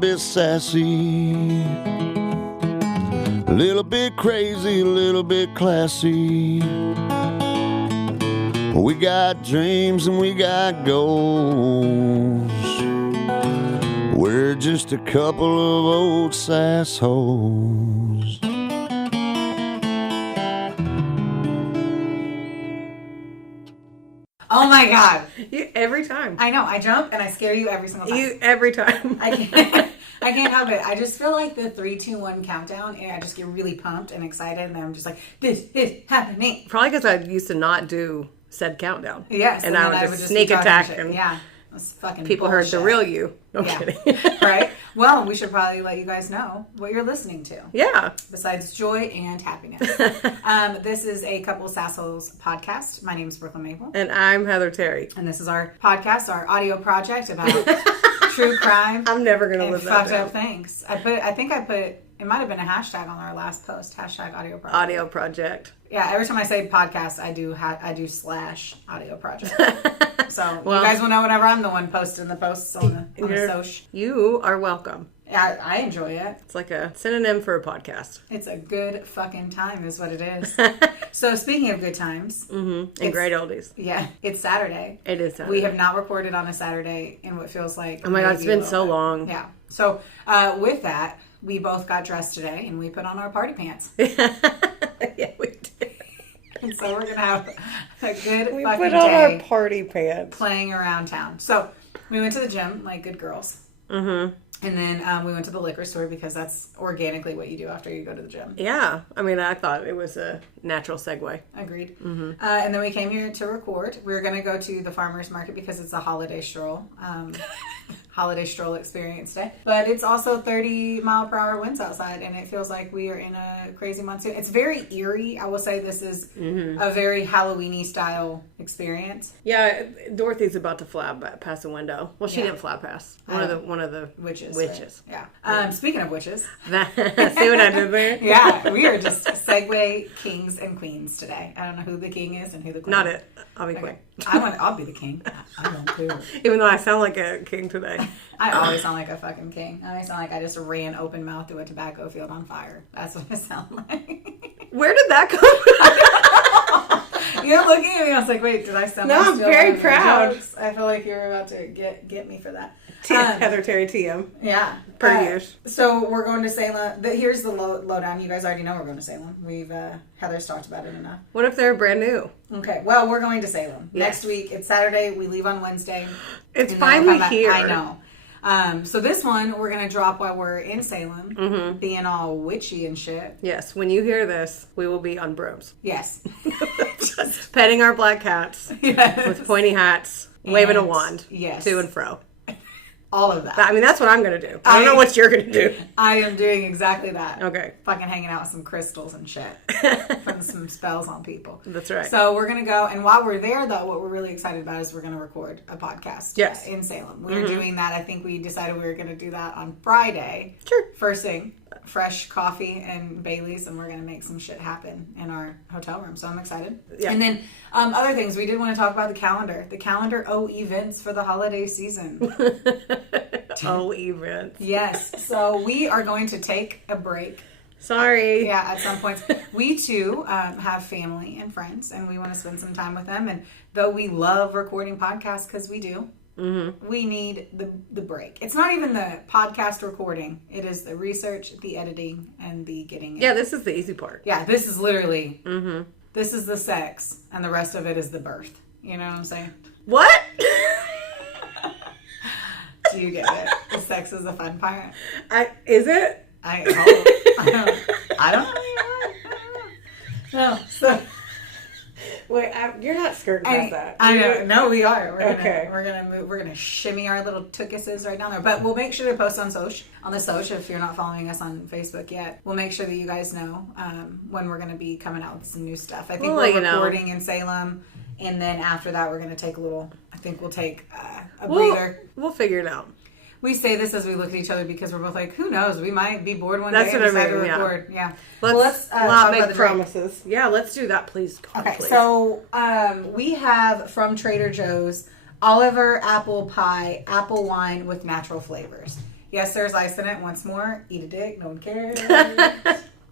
bit sassy, a little bit crazy, a little bit classy. We got dreams and we got goals. We're just a couple of old sassholes. Oh my God. Every time. I know. I jump and I scare you every single time. Every time. I can't help it. I just feel like the 3, 2, 1 countdown, and I just get really pumped and excited, and I'm just like, this is happening. Probably because I used to not do said countdown. Yes. And I would just sneak attack. And yeah. That's fucking people bullshit. heard the real you. No kidding. Right? Well, we should probably let you guys know what you're listening to. Yeah. Besides joy and happiness. This is a Couple Sassholes podcast. My name is Brooklyn Maple. And I'm Heather Terry. And this is our podcast, our audio project about true crime. I'm never going to live that fucked up things. I think I put it might have been a hashtag on our last post, hashtag audio project. Audio project. Yeah, every time I say podcast, I do / audio project. So you guys will know whenever I'm the one posting the posts on the social. You are welcome. Yeah, I enjoy it. It's like a synonym for a podcast. It's a good fucking time is what it is. So speaking of good times. Mm-hmm. And great oldies. Yeah, it's Saturday. It is Saturday. We have not recorded on a Saturday in what feels like. Oh my God, it's been so long. Yeah. So with that, we both got dressed today and we put on our party pants. Yeah, we did. And so we're going to have a good we fucking put on day our party pants. Playing around town. So we went to the gym like good girls. Mm-hmm. And then we went to the liquor store because that's organically what you do after you go to the gym. Yeah. I mean, I thought it was a natural segue. Agreed. Mm-hmm. And then we came here to record. We were going to go to the farmer's market because it's a holiday stroll. Holiday stroll experience day. But it's also 30-mile-per-hour winds outside, and it feels like we are in a crazy monsoon. It's very eerie. I will say this is a very Halloween-y style experience. Yeah, Dorothy's about to fly past the window. Well, she didn't fly past. One of the witches. Right? Yeah. Speaking of witches. See what I did there? Yeah, we are just segue kings and queens today. I don't know who the king is and who the queen Not is. it. I'll be quick. I'll be the king. I don't care. Even though I sound like a king today. I always sound like a fucking king. I always sound like I just ran open mouth through a tobacco field on fire. That's what I sound like. Where did that come from? You're looking at me. I was like, wait, did I sound? No, I'm very proud. Jokes? I feel like you're about to get me for that. Heather Terry TM. Yeah. Per years. So we're going to Salem. Here's the lowdown. You guys already know we're going to Salem. Heather's talked about it enough. What if they're brand new? Okay. Well, we're going to Salem. Yes. Next week. It's Saturday. We leave on Wednesday. It's finally here. I know. So this one we're going to drop while we're in Salem, being all witchy and shit. Yes. When you hear this, we will be on brooms. Yes. Petting our black cats with pointy hats, waving a wand to and fro. All of that. I mean, that's what I'm going to do. I don't know what you're going to do. I am doing exactly that. Okay. Fucking hanging out with some crystals and shit. Putting some spells on people. That's right. So we're going to go. And while we're there, though, what we're really excited about is we're going to record a podcast in Salem. We're doing that. I think we decided we were going to do that on Friday. Sure. First thing. Fresh coffee and Bailey's, and we're going to make some shit happen in our hotel room. So I'm excited. Yeah. And then other things. We did want to talk about the calendar. The calendar events for the holiday season. Events. Yes. So we are going to take a break. Sorry. Yeah, at some point. We, too, have family and friends, and we want to spend some time with them. And though we love recording podcasts, because we do, we need the break. It's not even the podcast recording. It is the research, the editing, and the getting it. Yeah, this is the easy part. Yeah, this is literally, this is the sex, and the rest of it is the birth. You know what I'm saying? What? Do you get it? The sex is the fun part. Is it? I don't know. No. So. Wait, you're not skirting past that. I know. No, we are. We're gonna move. We're gonna shimmy our little tookuses right down there. But we'll make sure to post on the social. If you're not following us on Facebook yet, we'll make sure that you guys know when we're gonna be coming out with some new stuff. I think we're recording in Salem, and then after that, we're gonna take a little. I think we'll take a breather. We'll figure it out. We say this as we look at each other because we're both like, who knows? We might be bored one day and decide to record. Yeah. Let's not make promises. Yeah, let's do that, please. Okay, so we have from Trader Joe's Oliver apple pie, apple wine with natural flavors. Yes, there's ice in it. Once more, eat a dick. No one cares.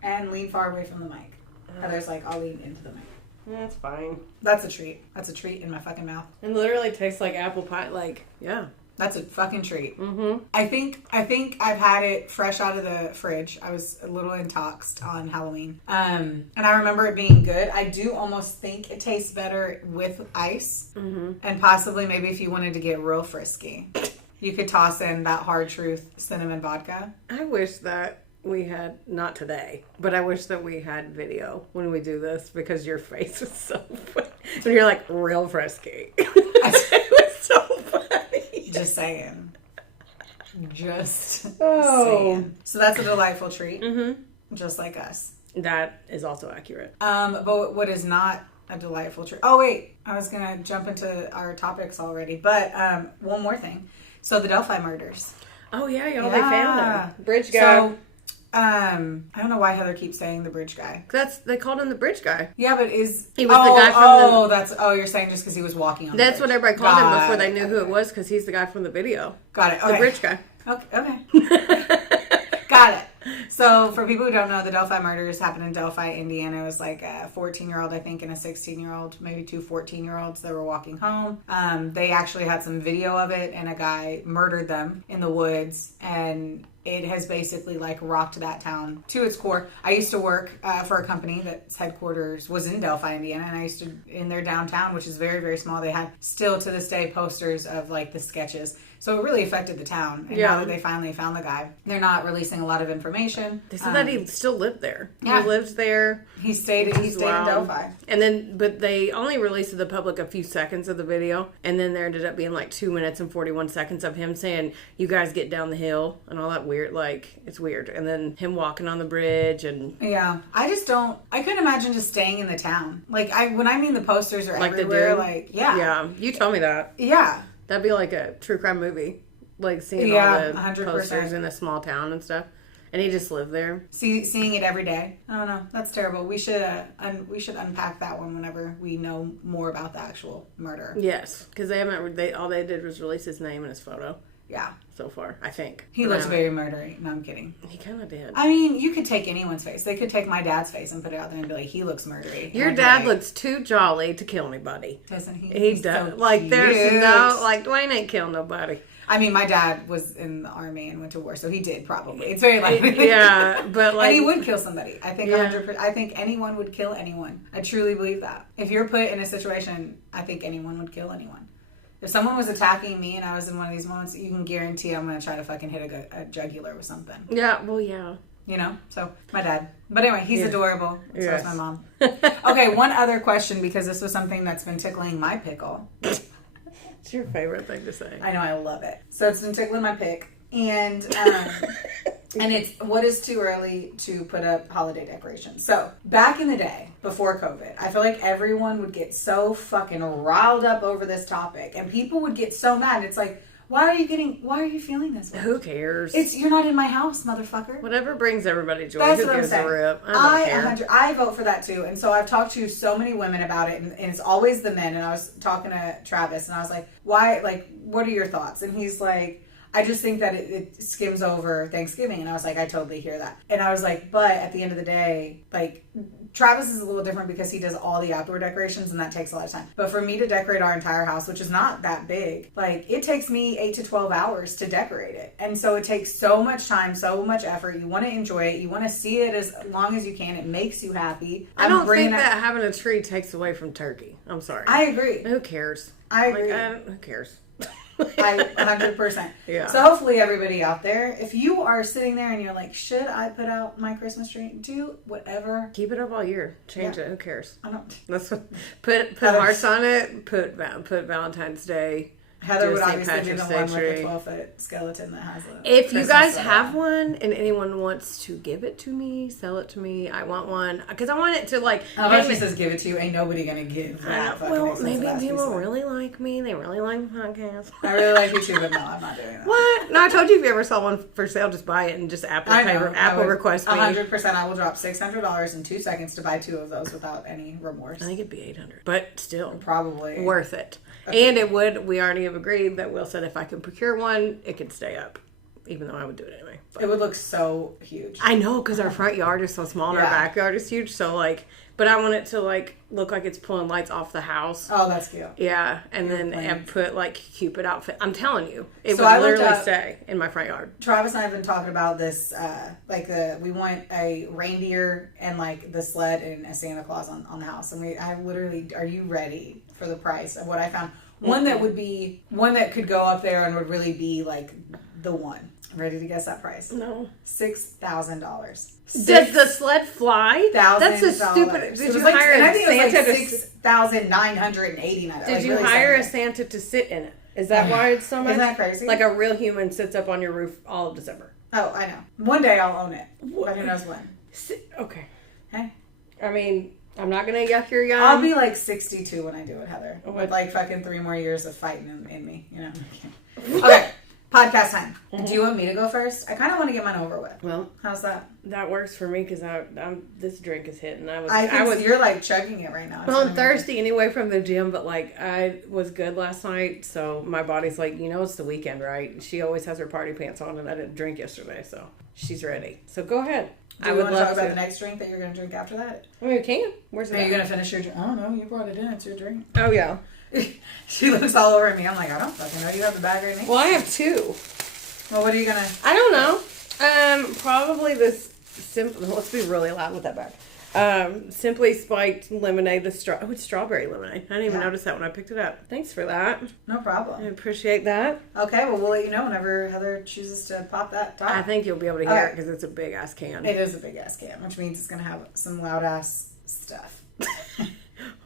And lean far away from the mic. Heather's like, I'll lean into the mic. That's fine. That's a treat. That's a treat in my fucking mouth. It literally tastes like apple pie. Like, yeah. That's a fucking treat. Mm-hmm. I think I've had it fresh out of the fridge. I was a little intoxed on Halloween. And I remember it being good. I do almost think it tastes better with ice. Mm-hmm. And possibly maybe if you wanted to get real frisky, you could toss in that Hard Truth cinnamon vodka. I wish that we had, not today, but I wish that we had video when we do this because your face is so funny. When you're like real frisky. It was so funny. Just saying. Saying. So that's a delightful treat. Mm-hmm. Just like us. That is also accurate. But what is not a delightful treat? Oh, wait. I was going to jump into our topics already. But one more thing. So the Delphi murders. Oh, yeah. They found him. Bridge guy. So, I don't know why Heather keeps saying the bridge guy. They called him the bridge guy. Yeah, but he was the guy from you're saying just because he was walking on That's the bridge. what everybody called him before they knew who it was, because he's the guy from the video. Got it. Okay. The bridge guy. Okay. Got it. So for people who don't know, the Delphi murders happened in Delphi, Indiana. It was like a 14-year-old, I think, and a 16-year-old, maybe two 14-year-olds that were walking home. They actually had some video of it, and a guy murdered them in the woods, and it has basically like rocked that town to its core. I used to work for a company that's headquarters was in Delphi, Indiana, and I used to, in their downtown, which is very, very small, they had still to this day posters of like the sketches. So it really affected the town. And now that they finally found the guy, they're not releasing a lot of information. They said that he still lived there. Yeah. He lived there. He stayed in Delphi. And then, but they only released to the public a few seconds of the video. And then there ended up being like 2 minutes and 41 seconds of him saying, "You guys get down the hill," and all that weird, like, it's weird. And then him walking on the bridge and... Yeah. I couldn't imagine just staying in the town. Like, when I mean the posters are like everywhere, like, yeah. Yeah. You told me that. Yeah. That'd be like a true crime movie. Like seeing all the 100%. Posters in a small town and stuff. And he just lived there. Seeing it every day. I don't know. That's terrible. We should unpack that one whenever we know more about the actual murder. Yes. Because all they did was release his name and his photo. Yeah. So far, I think. He looks very murdery. No, I'm kidding. He kind of did. I mean, you could take anyone's face. They could take my dad's face and put it out there and be like, he looks murdery. Your dad looks too jolly to kill anybody. Doesn't he? He does. So like, there's no... Like, Dwayne ain't killing nobody. I mean, my dad was in the army and went to war, so he did probably. It's very likely. Yeah, but like... And he would kill somebody. I think 100%. I think anyone would kill anyone. I truly believe that. If you're put in a situation, I think anyone would kill anyone. If someone was attacking me and I was in one of these moments, you can guarantee I'm going to try to fucking hit a jugular with something. Yeah, well, yeah. You know? So, my dad. But anyway, he's adorable. So yes. is my mom. Okay, one other question, because this was something that's been tickling my pickle. It's your favorite thing to say. I know, I love it. So, it's been tickling my pick. And and it's what is too early to put up holiday decorations. So back in the day before COVID, I feel like everyone would get so fucking riled up over this topic, and people would get so mad. It's like, why are you feeling this way? Who cares? You're not in my house, motherfucker. Whatever brings everybody joy. That's Who what I'm gives saying. a rip? I don't care. I vote for that too. And so I've talked to so many women about it, and it's always the men. And I was talking to Travis, and I was like, why? Like, what are your thoughts? And he's like, I just think that it skims over Thanksgiving. And I was like, I totally hear that. And I was like, but at the end of the day, like, Travis is a little different because he does all the outdoor decorations, and that takes a lot of time. But for me to decorate our entire house, which is not that big, like, it takes me 8 to 12 hours to decorate it. And so it takes so much time, so much effort. You want to enjoy it. You want to see it as long as you can. It makes you happy. I don't think that having a tree takes away from turkey. I'm sorry. I agree. Who cares? I agree. Who cares? I 100%. Yeah. So hopefully everybody out there, if you are sitting there and you're like, should I put out my Christmas tree? Do whatever. Keep it up all year. Change it. Who cares? I don't. That's what. Put hearts on it. Put Valentine's Day. Heather would St. obviously be the Patrick's one with Day the 12-foot skeleton that has a If you guys Christmas have one and anyone wants to give it to me, sell it to me. I want one because I want it to like. How about she says give it to you? Ain't nobody gonna give that. Well, maybe people really like me. They really like the podcast. I really like you too, but no, I'm not doing that. What? No, I told you if you ever saw one for sale, just buy it and just Apple request me. 100%. I will drop $600 in 2 seconds to buy 2 of those without any remorse. I think it'd be $800, but still probably worth it. Okay. And it would. We already have agreed that Will said if I can procure one, it could stay up. even though I would do it anyway. But It would look so huge. I know, because our front yard is so small and our backyard is huge. So, like, but I want it to, like, look like it's pulling lights off the house. Oh, that's cute. Yeah, and put, like, Cupid outfit. I'm telling you. It So would I looked literally up- stay in my front yard. Travis and I have been talking about this, we want a reindeer and, like, the sled and a Santa Claus on the house. And are you ready for the price of what I found? One that could go up there and would really be, like, the one. Ready to guess that price? No. $6,000. Does the sled fly? That's a $6,000. stupid. Did you like, hire and I a think it was Santa like $6,989. Did you hire a Santa to sit in it? Is that why it's so much? Isn't that crazy? Like a real human sits up on your roof all of December. Oh, I know. One day I'll own it. But who knows when. Okay. Hey. I mean, I'm not going to yuck your yum. I'll be like 62 when I do it, Heather. Oh, With like fucking 3 more years of fighting in me, you know. Okay. Podcast time. Do you want me to go first? I kind of want to get mine over with. Well, how's that? That works for me because this drink is hitting. You're like chugging it right now. Well, I'm thirsty anyway from the gym, but like I was good last night, so my body's like, it's the weekend, right? She always has her party pants on, and I didn't drink yesterday, so she's ready. So go ahead. Do you want to talk about the next drink that you're going to drink after that? I mean, we can. Where's it? Are you going to finish your drink? I don't know. You brought it in. It's your drink. Oh yeah. She looks all over me. I'm like, I don't fucking know. You have the bag right now. Well, I have 2. Well, what are you gonna? I don't know. Probably this simple. Let's be really loud with that bag. Simply spiked lemonade. It's strawberry lemonade. I didn't even notice that when I picked it up. Thanks for that. No problem. I appreciate that. Okay, well, we'll let you know whenever Heather chooses to pop that top. I think you'll be able to hear it because it's a big ass can. It is a big ass can, which means it's gonna have some loud ass stuff.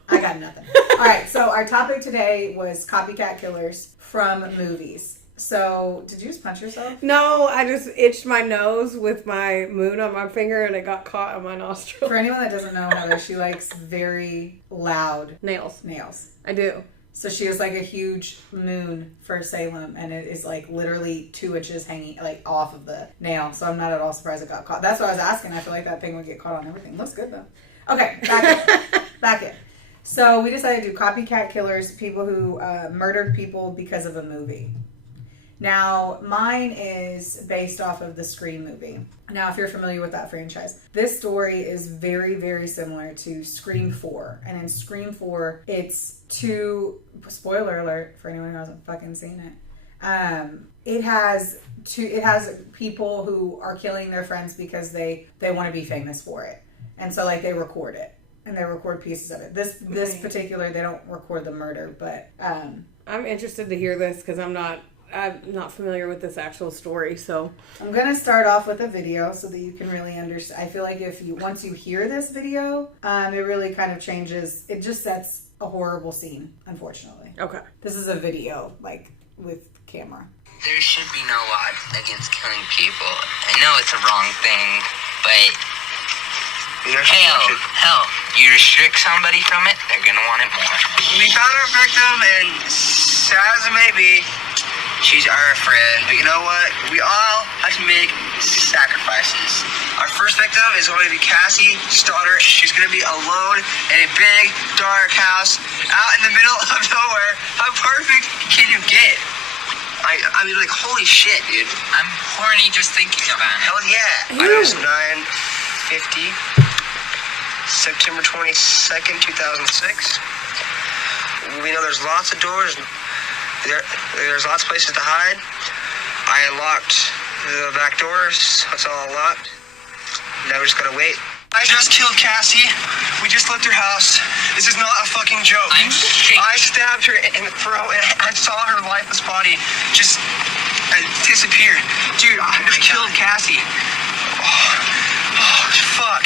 I got nothing. All right, so our topic today was copycat killers from movies. So, did you just punch yourself? No, I just itched my nose with my moon on my finger and it got caught on my nostril. For anyone that doesn't know Heather, she likes very loud nails. I do. So she has like a huge moon for Salem, and it is like literally 2 inches hanging like off of the nail. So I'm not at all surprised it got caught. That's what I was asking. I feel like that thing would get caught on everything. Looks good though. Okay, back in. So we decided to do copycat killers, people who murdered people because of a movie. Now, mine is based off of the Scream movie. Now, if you're familiar with that franchise, this story is very, very similar to Scream 4. And in Scream 4, it's 2... Spoiler alert for anyone who hasn't fucking seen it. It has people who are killing their friends because they want to be famous for it. And so, like, they record it. And they record pieces of it. This particular, they don't record the murder, but... I'm interested to hear this because I'm not familiar with this actual story, so I'm gonna start off with a video so that you can really understand. I feel like once you hear this video, it really kind of changes. It just sets a horrible scene, unfortunately. Okay. This is a video, like, with camera. There should be no law against killing people. I know it's a wrong thing, but hell, you restrict somebody from it, they're gonna want it more. We found our victim, and sad as it may be, she's our friend. But you know what? We all have to make sacrifices. Our first victim is going to be Casey Stoddart. She's going to be alone in a big, dark house out in the middle of nowhere. How perfect can you get? I mean, like, holy shit, dude. I'm horny just thinking about it. Hell yeah. It was 9:50, September 22nd, 2006. We know there's lots of doors. There's lots of places to hide. I unlocked the back doors, so it's all unlocked. Now we're just gonna wait. I just killed Cassie. We just left her house. This is not a fucking joke. I stabbed her in the throat, and I saw her lifeless body just disappear. Dude, I just killed Cassie. Oh, fuck.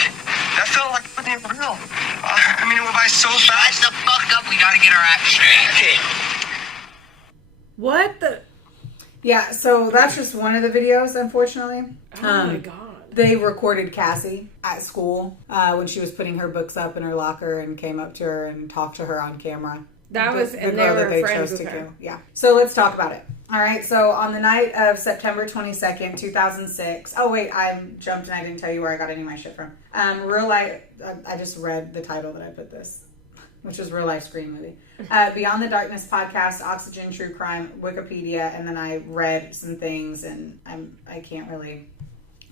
That felt like fucking real. I mean, it went by so fast. Shut the fuck up. We gotta get our act straight. Okay. What the? Yeah, so that's just one of the videos, unfortunately. Oh my god. They recorded Cassie at school when she was putting her books up in her locker and came up to her and talked to her on camera. And they were friends with her. Kill. Yeah. So let's talk about it. All right. So on the night of September 22nd, 2006. Oh, wait. I jumped and I didn't tell you where I got any of my shit from. Real life. I just read the title that I put this. which is a real life Scream movie. Beyond the Darkness podcast, Oxygen, True Crime, Wikipedia, and then I read some things, and I can't really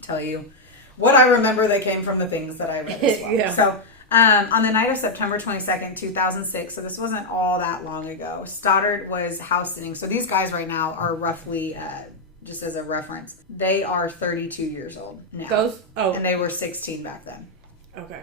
tell you what I remember that came from the things that I read as well. Yeah. So, on the night of September 22nd, 2006, so this wasn't all that long ago, Stoddart was house sitting. So these guys right now are roughly, just as a reference, they are 32 years old now. And they were 16 back then. Okay.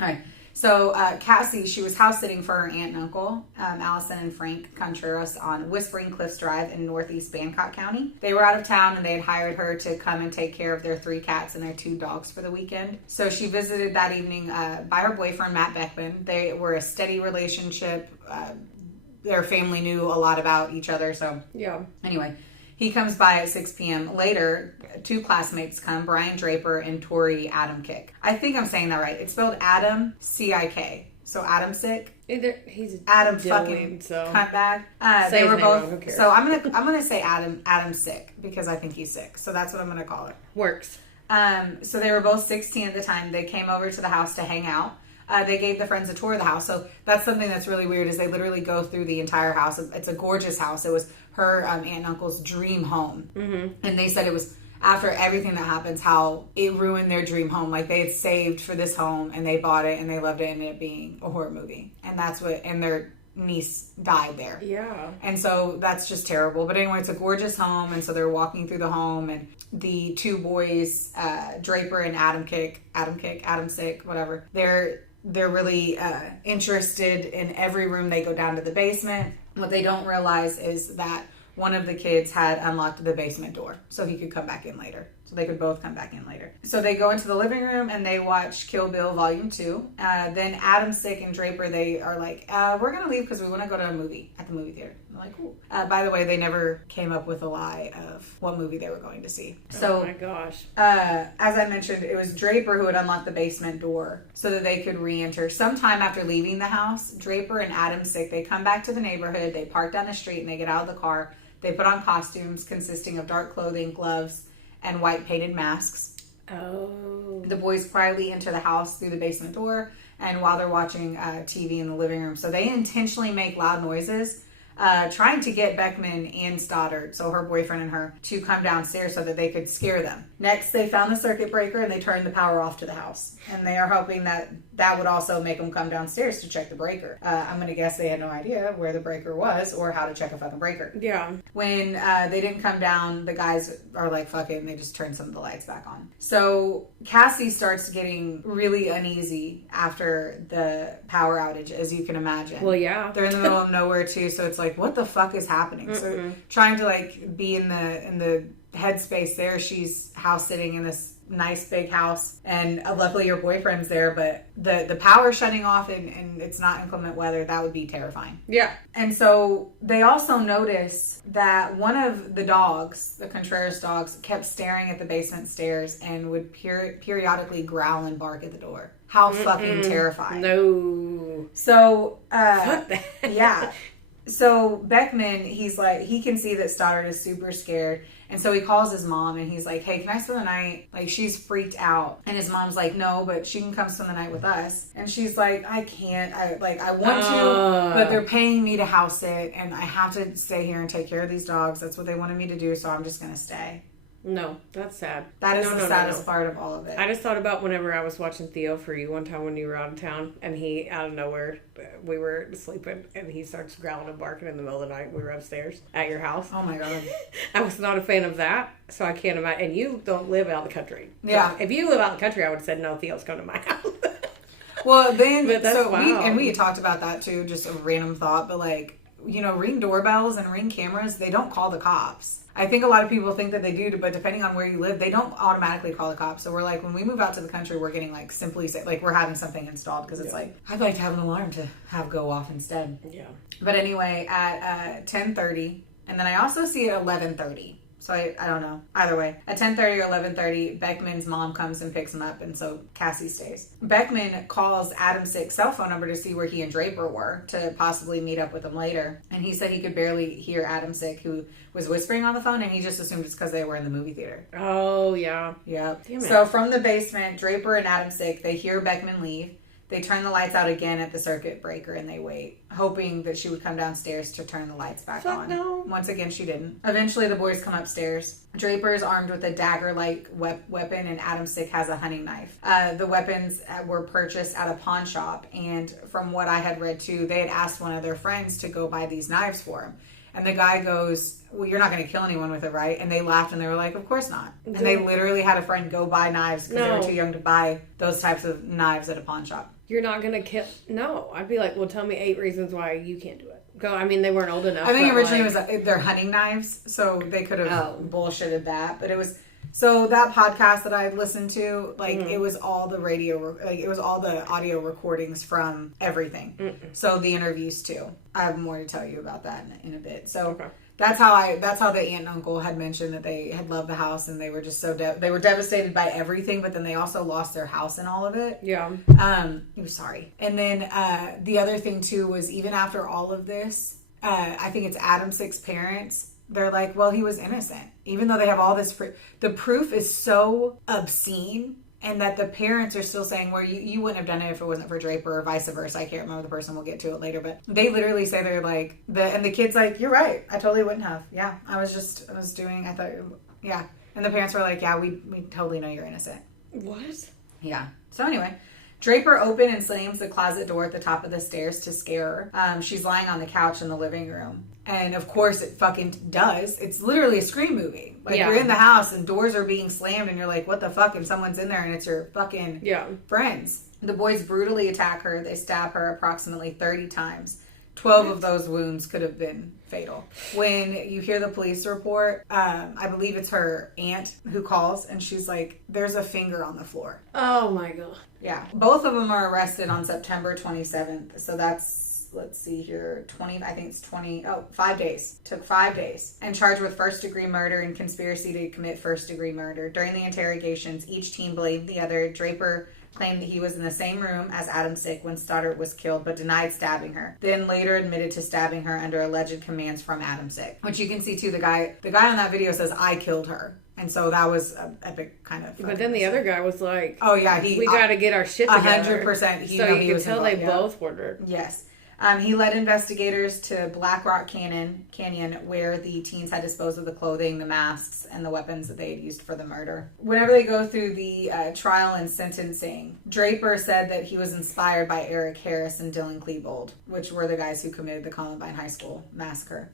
All right. So Cassie, she was house sitting for her aunt and uncle, Allison and Frank Contreras, on Whispering Cliffs Drive in northeast Bangkok County. They were out of town and they had hired her to come and take care of their 3 cats and their 2 dogs for the weekend. So she visited that evening by her boyfriend, Matt Beckman. They were a steady relationship. Their family knew a lot about each other. So yeah. Anyway, he comes by at 6 p.m. Later, 2 classmates come, Brian Draper and Tori Adamcik. I think I'm saying that right. It's spelled Adam, C-I-K. So Adamcik. He's Adam Dylan, fucking so cutback. They were both. So I'm gonna say Adam sick because I think he's sick. So that's what I'm gonna call it. Works. So they were both 16 at the time. They came over to the house to hang out. They gave the friends a tour of the house. So that's something that's really weird is they literally go through the entire house. It's a gorgeous house. It was her aunt and uncle's dream home. Mm-hmm. And they said it was after everything that happens, how it ruined their dream home. Like they had saved for this home and they bought it and they loved it and it ended up being a horror movie. And and their niece died there. Yeah. And so that's just terrible. But anyway, it's a gorgeous home. And so they're walking through the home and the 2 boys, Draper and Adamcik, whatever, they're really interested in every room. They go down to the basement. What they don't realize is that one of the kids had unlocked the basement door so he could come back in later. So they could both come back in later. So they go into the living room and they watch Kill Bill Volume 2. Then Adamcik and Draper, they are like, we're going to leave because we want to go to a movie at the movie theater. I'm like, cool. By the way, they never came up with a lie of what movie they were going to see. So, oh my gosh. As I mentioned, it was Draper who had unlocked the basement door so that they could re-enter. Sometime after leaving the house, Draper and Adamcik, they come back to the neighborhood, they park down the street and they get out of the car. They put on costumes consisting of dark clothing, gloves, and white painted masks. Oh. The boys quietly enter the house through the basement door and while they're watching TV in the living room. So they intentionally make loud noises, trying to get Beckman and Stoddart, so her boyfriend and her, to come downstairs so that they could scare them. Next, they found the circuit breaker and they turned the power off to the house. And they are hoping that would also make them come downstairs to check the breaker. I'm going to guess they had no idea where the breaker was or how to check a fucking breaker. Yeah. When they didn't come down, the guys are like, fuck it, and they just turned some of the lights back on. So Cassie starts getting really uneasy after the power outage, as you can imagine. Well, yeah. They're in the middle of nowhere, too, so it's like, what the fuck is happening? Mm-mm. So trying to, like, be in the headspace there, she's house sitting in this nice big house, and luckily your boyfriend's there, but the power shutting off and it's not inclement weather, that would be terrifying. Yeah. And so they also notice that one of the dogs, the Contreras dogs, kept staring at the basement stairs and would periodically growl and bark at the door. How fucking terrifying. No. So fuck that. Yeah. So Beckman, he's like, he can see that Stoddart is super scared. And so he calls his mom and he's like, hey, can I spend the night? Like, she's freaked out. And his mom's like, no, but she can come spend the night with us. And she's like, I can't. I want to, but they're paying me to house sit and I have to stay here and take care of these dogs. That's what they wanted me to do. So I'm just going to stay. No, that's sad. That is the saddest part of all of it. I just thought about whenever I was watching Theo for you one time when you were out of town, and he, out of nowhere, we were sleeping, and he starts growling and barking in the middle of the night. We were upstairs at your house. Oh my God. I was not a fan of that, so I can't imagine. And you don't live out in the country. Yeah. So if you live out in the country, I would have said, no, Theo's coming to my house. Well, then, wow. we had talked about that too, just a random thought, but like, you know, Ring doorbells and Ring cameras, they don't call the cops. I think a lot of people think that they do, but depending on where you live, they don't automatically call the cops. So we're like, when we move out to the country, we're getting like simply say, like we're having something installed because it's like, I'd like to have an alarm to have go off instead. Yeah. But anyway, at 10:30, and then I also see at 11:30. So I don't know. Either way, at 10:30 or 11:30, Beckman's mom comes and picks him up, and so Cassie stays. Beckman calls Adamcik's cell phone number to see where he and Draper were to possibly meet up with him later. And he said he could barely hear Adamcik, who was whispering on the phone, and he just assumed it's because they were in the movie theater. Oh, yeah. Yep. Damn it. So from the basement, Draper and Adamcik, they hear Beckman leave. They turn the lights out again at the circuit breaker and they wait, hoping that she would come downstairs to turn the lights back on. No. Once again, she didn't. Eventually, the boys come upstairs. Draper is armed with a dagger-like weapon, and Adamcik has a hunting knife. The weapons were purchased at a pawn shop, and from what I had read too, they had asked one of their friends to go buy these knives for him. And the guy goes, well, you're not going to kill anyone with it, right? And they laughed and they were like, of course not. And they literally had a friend go buy knives because they were too young to buy those types of knives at a pawn shop. You're not going to kill... No. I'd be like, well, tell me 8 reasons why you can't do it. Go. I mean, they weren't old enough. I think originally it was they're hunting knives, so they could have bullshitted that. But it was... So that podcast that I listened to, like, it was all the it was all the audio recordings from everything. So the interviews too. I have more to tell you about that in a bit. So that's how the aunt and uncle had mentioned that they had loved the house and they were just so they were devastated by everything, but then they also lost their house and all of it. Yeah. He was sorry. And then the other thing too was even after all of this, I think it's Adamcik's parents. They're like, well, he was innocent. Even though they have all this the proof is so obscene, and that the parents are still saying, well, you wouldn't have done it if it wasn't for Draper or vice versa. I can't remember the person. We'll get to it later. But they literally say they're like, and the kid's like, you're right. I totally wouldn't have. Yeah, I was doing, I thought, yeah. And the parents were like, yeah, we totally know you're innocent. What? Yeah. So anyway, Draper opens and slams the closet door at the top of the stairs to scare her. She's lying on the couch in the living room. And of course it fucking does. It's literally a Scream movie. Like you're in the house and doors are being slammed and you're like, what the fuck? And someone's in there and it's your fucking friends. The boys brutally attack her. They stab her approximately 30 times. 12 of those wounds could have been fatal. When you hear the police report, I believe it's her aunt who calls and she's like, there's a finger on the floor. Oh my God. Yeah. Both of them are arrested on September 27th. So that's, let's see here, 5 days. Took 5 days. And charged with first-degree murder and conspiracy to commit first-degree murder. During the interrogations, each team blamed the other. Draper claimed that he was in the same room as Adamcik when Stoddart was killed, but denied stabbing her. Then later admitted to stabbing her under alleged commands from Adamcik. Which you can see too, the guy on that video says, I killed her. And so that was an epic kind of... But then the other guy was like... Oh yeah, we got to get our shit together. 100%. So you could tell they both ordered. Yes. He led investigators to Black Rock Canyon, where the teens had disposed of the clothing, the masks, and the weapons that they had used for the murder. Whenever they go through the trial and sentencing, Draper said that he was inspired by Eric Harris and Dylan Klebold, which were the guys who committed the Columbine High School massacre.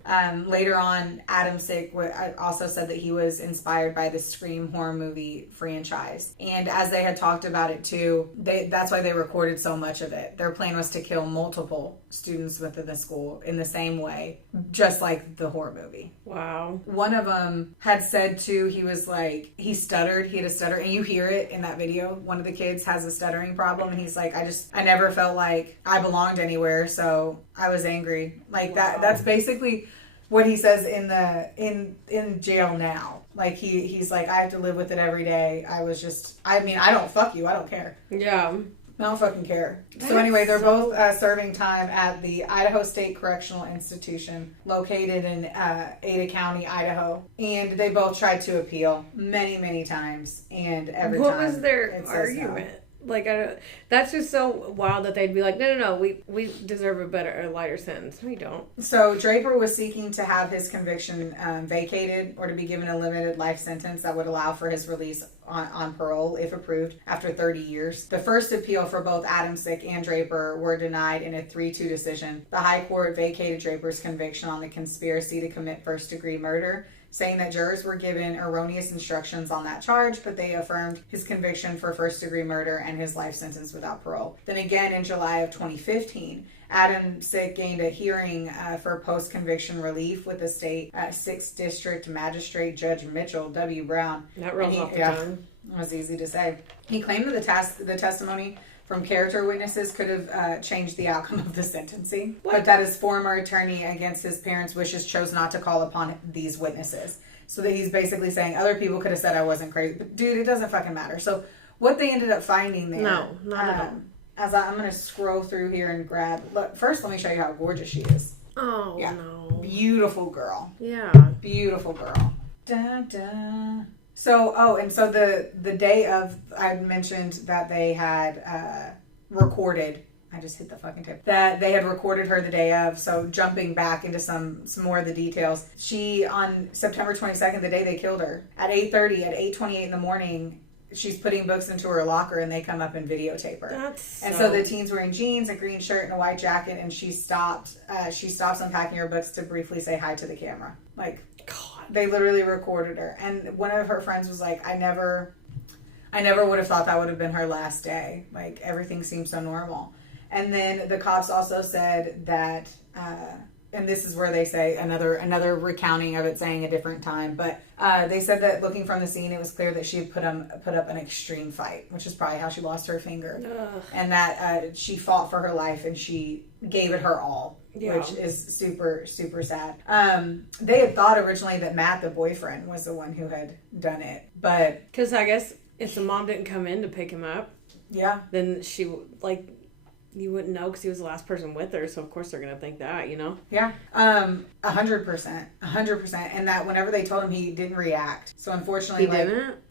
Later on, Adamcik also said that he was inspired by the Scream horror movie franchise. And as they had talked about it too, that's why they recorded so much of it. Their plan was to kill multiple students within the school in the same way, just like the horror movie. Wow. One of them had said too, he was like, he stuttered, he had a stutter, and you hear it in that video. One of the kids has a stuttering problem, and he's like, I never felt like I belonged anywhere, so I was angry. Like that's basically what he says in jail now. Like he's like, I have to live with it every day. I don't fuck you, I don't care. Yeah. I don't fucking care. So anyway, they're both serving time at the Idaho State Correctional Institution located in Ada County, Idaho. And they both tried to appeal many, many times. And every time what was their argument? No. Like, that's just so wild that they'd be like, no, we deserve a lighter sentence. We don't. So Draper was seeking to have his conviction vacated or to be given a limited life sentence that would allow for his release on parole, if approved, after 30 years. The first appeal for both Adamcik and Draper were denied in a 3-2 decision. The High Court vacated Draper's conviction on the conspiracy to commit first-degree murder, saying that jurors were given erroneous instructions on that charge, but they affirmed his conviction for first-degree murder and his life sentence without parole. Then again, in July of 2015, Adamcik gained a hearing for post-conviction relief with the state 6th District Magistrate Judge Mitchell W. Brown. That rolls off the tongue. It was easy to say. He claimed that the testimony from character witnesses could have changed the outcome of the sentencing, but that his former attorney, against his parents' wishes, chose not to call upon these witnesses. So that he's basically saying other people could have said I wasn't crazy, but dude, it doesn't fucking matter. So what they ended up finding there... No, not at all. As I'm going to scroll through here and grab... First, let me show you how gorgeous she is. Oh, yeah. No. Beautiful girl. Yeah. Beautiful girl. Dun, dun. So, the day of... I mentioned that they had recorded. I just hit the fucking tip. That they had recorded her the day of. So jumping back into some more of the details. She, on September 22nd, the day they killed her, at 8:30, at 8:28 in the morning, she's putting books into her locker and they come up and videotape her. So the teen's wearing jeans, a green shirt, and a white jacket, and she stops unpacking her books to briefly say hi to the camera. Like, God. They literally recorded her. And one of her friends was like, I never would have thought that would have been her last day. Like, everything seems so normal. And then the cops also said that, and this is where they say another recounting of it saying a different time, but they said that looking from the scene, it was clear that she had put up an extreme fight, which is probably how she lost her finger. Ugh. And that she fought for her life and she gave it her all, which is super, super sad. They had thought originally that Matt, the boyfriend, was the one who had done it, but... Because I guess if the mom didn't come in to pick him up, then she, like... You wouldn't know because he was the last person with her, so of course they're going to think that, you know? Yeah. 100%. 100%. And that whenever they told him, he didn't react. So unfortunately...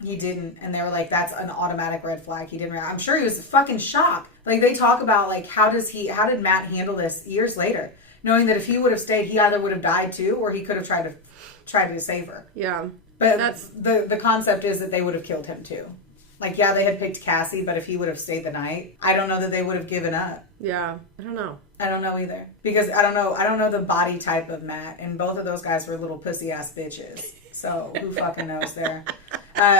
He didn't. And they were like, that's an automatic red flag. He didn't react. I'm sure he was fucking shocked. Like, they talk about, like, how did Matt handle this years later? Knowing that if he would have stayed, he either would have died too, or he could have tried to save her. Yeah. But the concept is that they would have killed him too. Like, yeah, they had picked Cassie, but if he would have stayed the night, I don't know that they would have given up. Yeah, I don't know. I don't know either. Because I don't know the body type of Matt, and both of those guys were little pussy-ass bitches. So, who fucking knows there?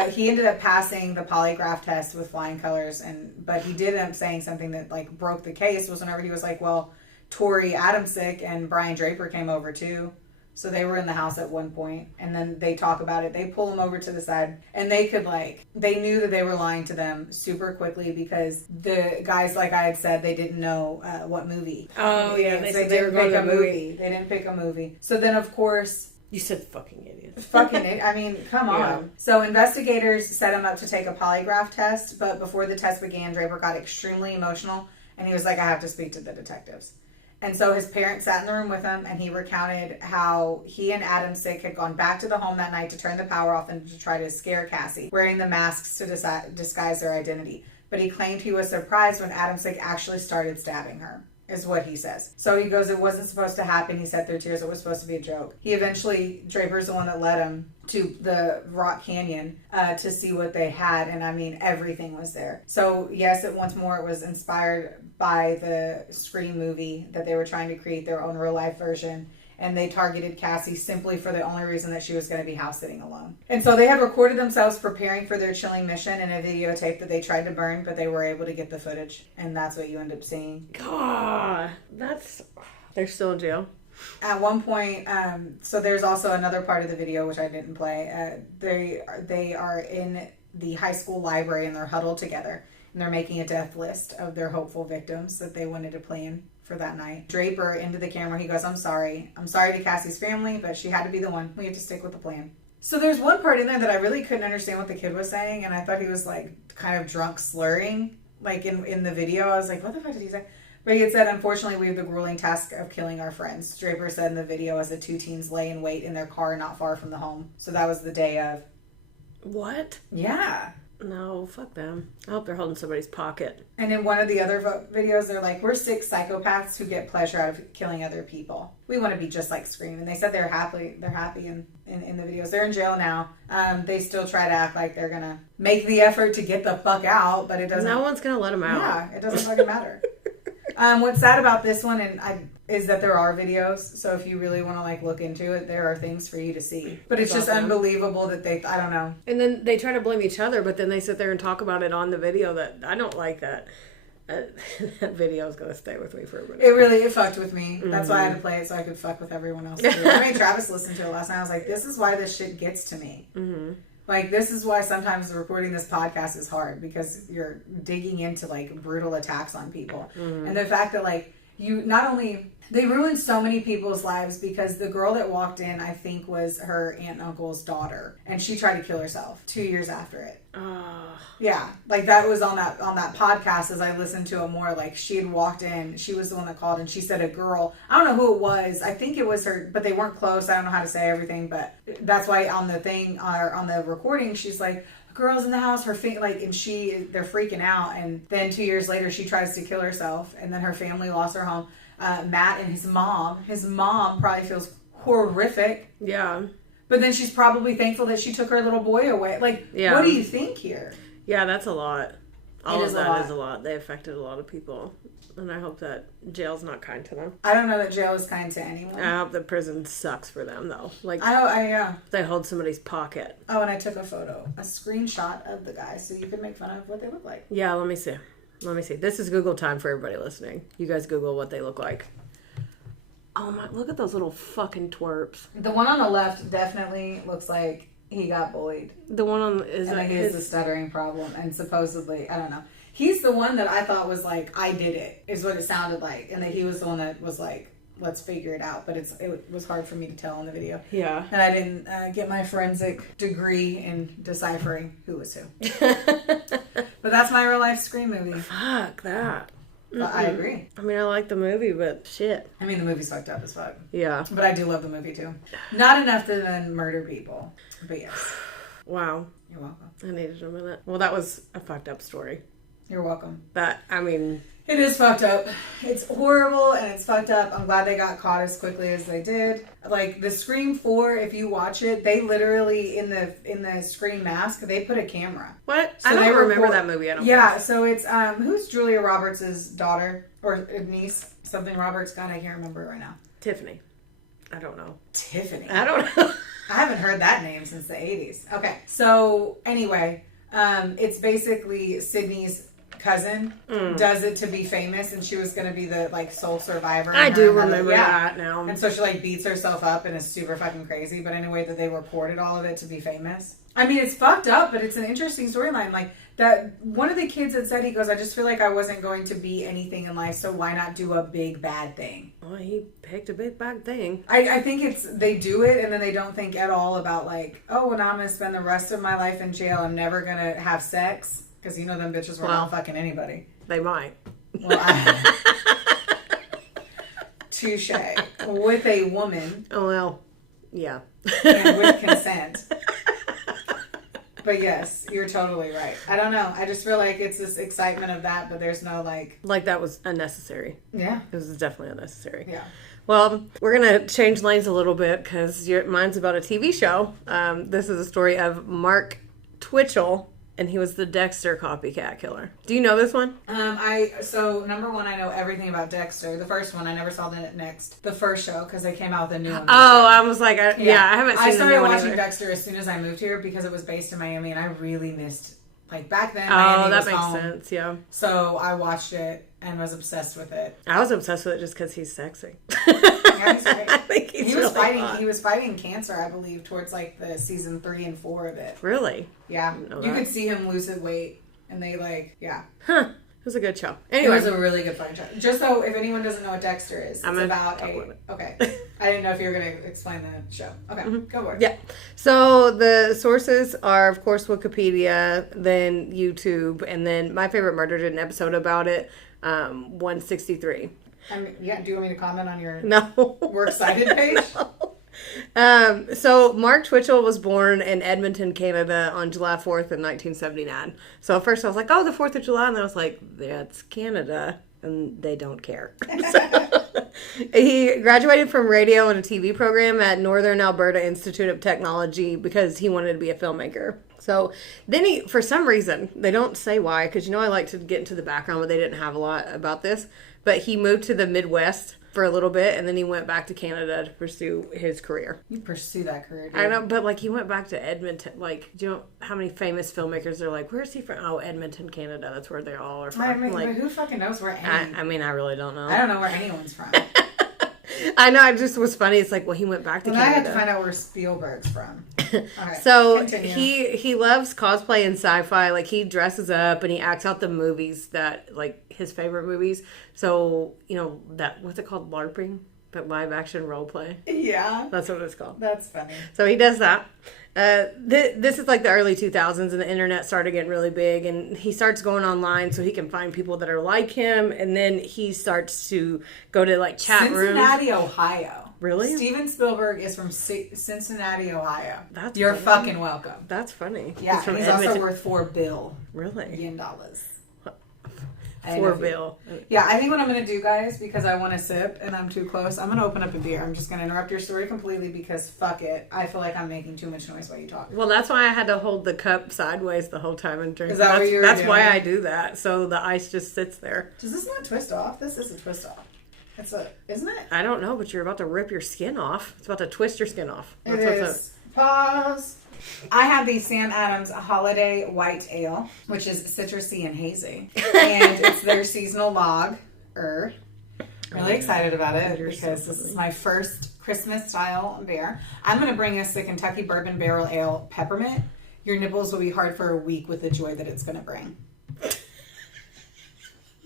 He ended up passing the polygraph test with flying colors, but he did end up saying something that, like, broke the case, was whenever he was like, well, Tori Adamcik and Brian Draper came over, too. So they were in the house at one point, and then they talk about it. They pull him over to the side, and they knew that they were lying to them super quickly because the guys, like I had said, they didn't know what movie. Oh, yeah. They said they were going to pick a movie. They didn't pick a movie. So then, of course... You said fucking idiot. Fucking idiot. I mean, come on. Yeah. So investigators set him up to take a polygraph test, but before the test began, Draper got extremely emotional, and he was like, I have to speak to the detectives. And so his parents sat in the room with him, and he recounted how he and Adamcik had gone back to the home that night to turn the power off and to try to scare Cassie, wearing the masks to disguise their identity. But he claimed he was surprised when Adamcik actually started stabbing her, is what he says. So he goes, it wasn't supposed to happen. He said through tears it was supposed to be a joke. Draper's the one that led him to the Rock Canyon to see what they had. And I mean, everything was there. So yes, once more, it was inspired by the Scream movie that they were trying to create their own real life version. And they targeted Cassie simply for the only reason that she was going to be house sitting alone. And so they had recorded themselves preparing for their chilling mission in a videotape that they tried to burn, but they were able to get the footage. And that's what you end up seeing. God, they're still in jail. At one point, so there's also another part of the video, which I didn't play. They are in the high school library and they're huddled together. And they're making a death list of their hopeful victims that they wanted to plan for that night. Draper, into the camera, he goes, I'm sorry to Cassie's family, but she had to be the one. We had to stick with the plan. So there's one part in there that I really couldn't understand what the kid was saying, and I thought he was like kind of drunk slurring, like in the video. I was like, what the fuck did he say? But he had said, unfortunately, we have the grueling task of killing our friends. Draper said in the video as the two teens lay in wait in their car not far from the home. So that was the day of. What? Yeah. No, fuck them. I hope they're holding somebody's pocket. And in one of the other videos, they're like, we're 6 psychopaths who get pleasure out of killing other people. We want to be just like Scream. And they said they're happy in the videos. They're in jail now. They still try to act like they're going to make the effort to get the fuck out, but it doesn't. No one's going to let them out. Yeah, it doesn't fucking matter. What's sad about this one is that there are videos, so if you really want to like look into it, there are things for you to see. But it's just unbelievable that I don't know. And then they try to blame each other, but then they sit there and talk about it on the video. That I don't like that. That video is going to stay with me for a minute. It fucked with me. Mm-hmm. That's why I had to play it so I could fuck with everyone else too. I made Travis listen to it last night. I was like, this is why this shit gets to me. Mm-hmm. Like, this is why sometimes recording this podcast is hard, because you're digging into, like, brutal attacks on people. Mm-hmm. And the fact that, like, they ruined so many people's lives, because the girl that walked in, I think, was her aunt and uncle's daughter. And she tried to kill herself 2 years after it. Yeah. Like, that was on that podcast, as I listened to it more, like, she had walked in, she was the one that called, and she said a girl, I don't know who it was, I think it was her, but they weren't close, I don't know how to say everything, but that's why on the thing, or on the recording, she's like, a girls in the house, her like, and they're freaking out. And then 2 years later, she tries to kill herself, and then her family lost her home. Matt and his mom probably feels horrific. Yeah. But then she's probably thankful that she took her little boy away. Like, what do you think here? Yeah, that's a lot. All of that is a lot. They affected a lot of people. And I hope that jail's not kind to them. I don't know that jail is kind to anyone. I hope that prison sucks for them, though. Like, they hold somebody's pocket. Oh, and I took a screenshot of the guy, so you can make fun of what they look like. Yeah, let me see. This is Google time for everybody listening. You guys Google what they look like. Oh my, look at those little fucking twerps. The one on the left definitely looks like he got bullied. The one on he has a stuttering problem, and supposedly, I don't know. He's the one that I thought was like, I did it, is what it sounded like. And that he was the one that was like, let's figure it out. But it was hard for me to tell in the video. Yeah. And I didn't get my forensic degree in deciphering who was who. But that's my real life Scream movie. Fuck that. But I agree. I mean, I like the movie, but shit. I mean, the movie's fucked up as fuck. Yeah. But I do love the movie too. Not enough to then murder people. But yes. Wow. You're welcome. I needed a minute. Well, that was a fucked up story. You're welcome. It is fucked up. It's horrible and it's fucked up. I'm glad they got caught as quickly as they did. Like the Scream 4, if you watch it, they literally in the Scream mask, they put a camera. What? So I don't remember that movie. So it's who's Julia Roberts' daughter or niece? Something Roberts. God, I can't remember it right now. Tiffany. I don't know. Tiffany. I don't know. I haven't heard that name since the 80s. Okay. So anyway, it's basically Sydney's cousin does it to be famous, and she was going to be the like sole survivor. I do remember that now. And so she like beats herself up and is super fucking crazy, but in a way that they reported all of it to be famous. I mean, it's fucked up, but it's an interesting storyline. Like that one of the kids had said, he goes, I just feel like I wasn't going to be anything in life, so why not do a big bad thing? Well, he picked a big bad thing. I think they do it and then they don't think at all about like, oh, well, now I'm going to spend the rest of my life in jail. I'm never going to have sex. Because you know them bitches were not fucking anybody. They might. Well, touche. With a woman. Oh, well, yeah. And with consent. But yes, you're totally right. I don't know. I just feel like it's this excitement of that, but there's no like... Like that was unnecessary. Yeah. It was definitely unnecessary. Yeah. Well, we're going to change lanes a little bit because mine's about a TV show. This is a story of Mark Twitchell. And he was the Dexter copycat killer. Do you know this one? So number one, I know everything about Dexter. The first one, I never saw the first show because they came out with a new one. I was like, I haven't seen the new one I started watching either. Dexter as soon as I moved here because it was based in Miami, and I really missed, like back then, Miami was that makes home. sense, yeah. So I watched it and was obsessed with it. I was obsessed with it just because he's sexy. Yeah, he's great. I think he was fighting. hot. He was fighting cancer, I believe, towards like the season 3 and 4 of it. Really? Yeah, you that. could see him lose his weight, and they Huh. It was a good show. Anyway. It was a really good fun show. Just so if anyone doesn't know what Dexter is, it's about okay. I didn't know if you were going to explain the show. Okay, Go for it. Yeah. So the sources are, of course, Wikipedia, then YouTube, and then my favorite murder did an episode about it, 163. Do you want me to comment on your We're Excited page? No. So Mark Twitchell was born in Edmonton, Canada on July 4th in 1979. So at first I was like, oh, the 4th of July. And then I was like, yeah, it's Canada. And they don't care. He graduated from radio and a TV program at Northern Alberta Institute of Technology because he wanted to be a filmmaker. So then for some reason, they don't say why, because I like to get into the background, but they didn't have a lot about this. But he moved to the Midwest for a little bit, and then he went back to Canada to pursue his career. You pursue that career, dude. I know, but he went back to Edmonton. Do you know how many famous filmmakers are like, where's he from? Oh, Edmonton, Canada. That's where they all are from. I mean, but who fucking knows where any... I really don't know. I don't know where anyone's from. I know, it just was funny. It's like, well, he went back to Canada. I had to find out where Spielberg's from. Okay, so continue. he loves cosplay and sci-fi. He dresses up and he acts out the movies that, his favorite movies. So, what's it called? LARPing? But live action role play. Yeah. That's what it's called. That's funny. So he does that. This is the early 2000s, and the internet started getting really big, and he starts going online so he can find people that are like him, and then he starts to go to chat rooms. Cincinnati, Ohio. Really? Steven Spielberg is from Cincinnati, Ohio. You're funny. fucking welcome. That's funny. Yeah, from he's Edmonton. also worth $4 billion. Really? Dollars. $4 billion. Yeah, I think what I'm going to do, guys, because I want to sip and I'm too close, I'm going to open up a beer. I'm just going to interrupt your story completely because fuck it. I feel like I'm making too much noise while you talk. Well, that's why I had to hold the cup sideways the whole time and drink. Is that what you were That's doing? why I do that. So the ice just sits there. Does this not twist off? This is a twist off. Isn't it? I don't know, but you're about to rip your skin off. It's about to twist your skin off. It is. Pause. I have the Sam Adams Holiday White Ale, which is citrusy and hazy. And it's their seasonal lager. Really excited about it because this is my first Christmas style beer. I'm going to bring us the Kentucky Bourbon Barrel Ale Peppermint. Your nipples will be hard for a week with the joy that it's going to bring.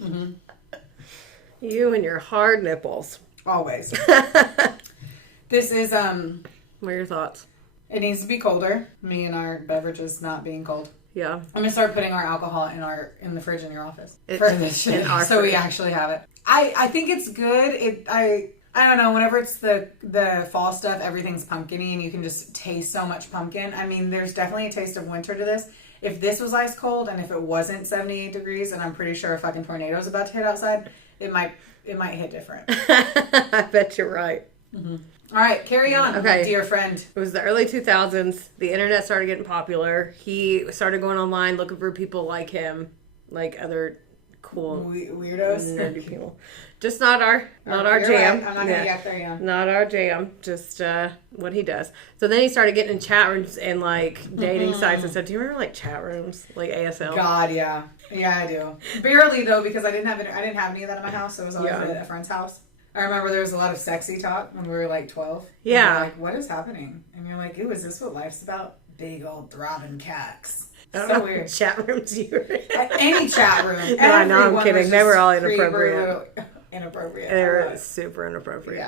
Mm-hmm. You and your hard nipples. Always. This is, What are your thoughts? it needs to be colder. Me and our beverages not being cold. Yeah. I'm gonna start putting our alcohol in the fridge in your office In our so we fridge. actually have it. I think it's good. I don't know. Whenever it's the fall stuff, everything's pumpkin-y and you can just taste so much pumpkin. I mean, there's definitely a taste of winter to this. If this was ice cold and if it wasn't 78 degrees and I'm pretty sure a fucking tornado's about to hit outside, it might hit different. I bet you're right. Mm-hmm. All right, carry on, Okay. dear friend. It was the early 2000s. The internet started getting popular. He started going online looking for people like him, like other cool Weirdos. nerdy people. Just not our You're jam. right. I'm not gonna get there, yeah. Not our jam. Just what he does. So then he started getting in chat rooms and like dating sites and stuff. Do you remember like chat rooms, like ASL? God, yeah, I do. Barely though, because I didn't have any of that in my house. So it was always Yeah. at a friend's house. I remember there was a lot of sexy talk when we were like 12. Yeah. And we're like, what is happening? And you're like, ooh, is this what life's about? Big old throbbing cacks. I don't So know weird. what chat rooms you were in. At any chat room. No, I know, I'm everyone kidding. was They were just all creepy, inappropriate. Inappropriate. They I were love it. super inappropriate.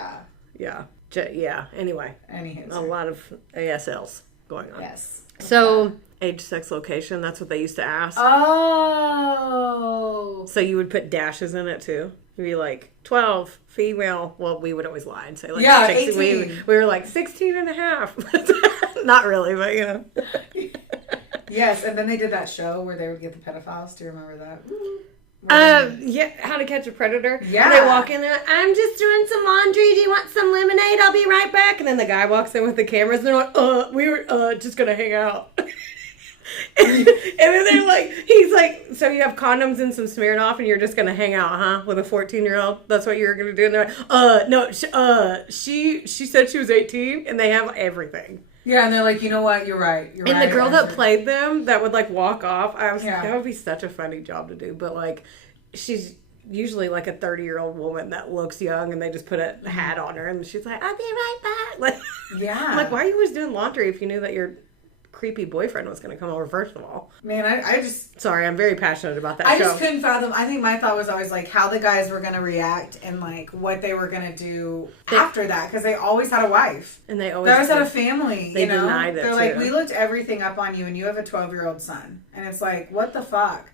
Yeah. Yeah. Anyway, Anywho. a lot of ASLs going on. Yes. So, age, sex, location, that's what they used to ask. Oh. So you would put dashes in it too? You'd be like, 12, female. Well, we would always lie and say like, Yeah, 16. 18. We were like 16 and a half. Not really, but you know. Yes, and then they did that show where they would get the pedophiles. Do you remember that? Yeah, How to Catch a Predator. Yeah. And they walk in there, I'm just doing some laundry. Do you want some lemonade? I'll be right back. And then the guy walks in with the cameras and they're like, we were just going to hang out. And then they're like, he's like, so you have condoms and some Smirnoff and you're just going to hang out, huh? With a 14-year-old? That's what you're going to do? And they're like, no, she said she was 18 and they have everything. Yeah, and they're like, you know what? You're right. And the girl that played them that would like walk off, I was like, Yeah. that would be such a funny job to do. But like, she's usually like a 30-year-old woman that looks young and they just put a hat on her and she's like, I'll be right back. Like, Yeah. I'm like, why are you always doing laundry if you knew that your creepy boyfriend was going to come over first of all? Man, I just Sorry, I'm very passionate about that I show. just couldn't fathom. I think my thought was always like how the guys were going to react and like what they were going to do after that because they always had a wife. And they They always always had a family. They you know? denied it, They're like, too. we looked everything up on you and you have a 12-year-old son. And it's like, what the fuck?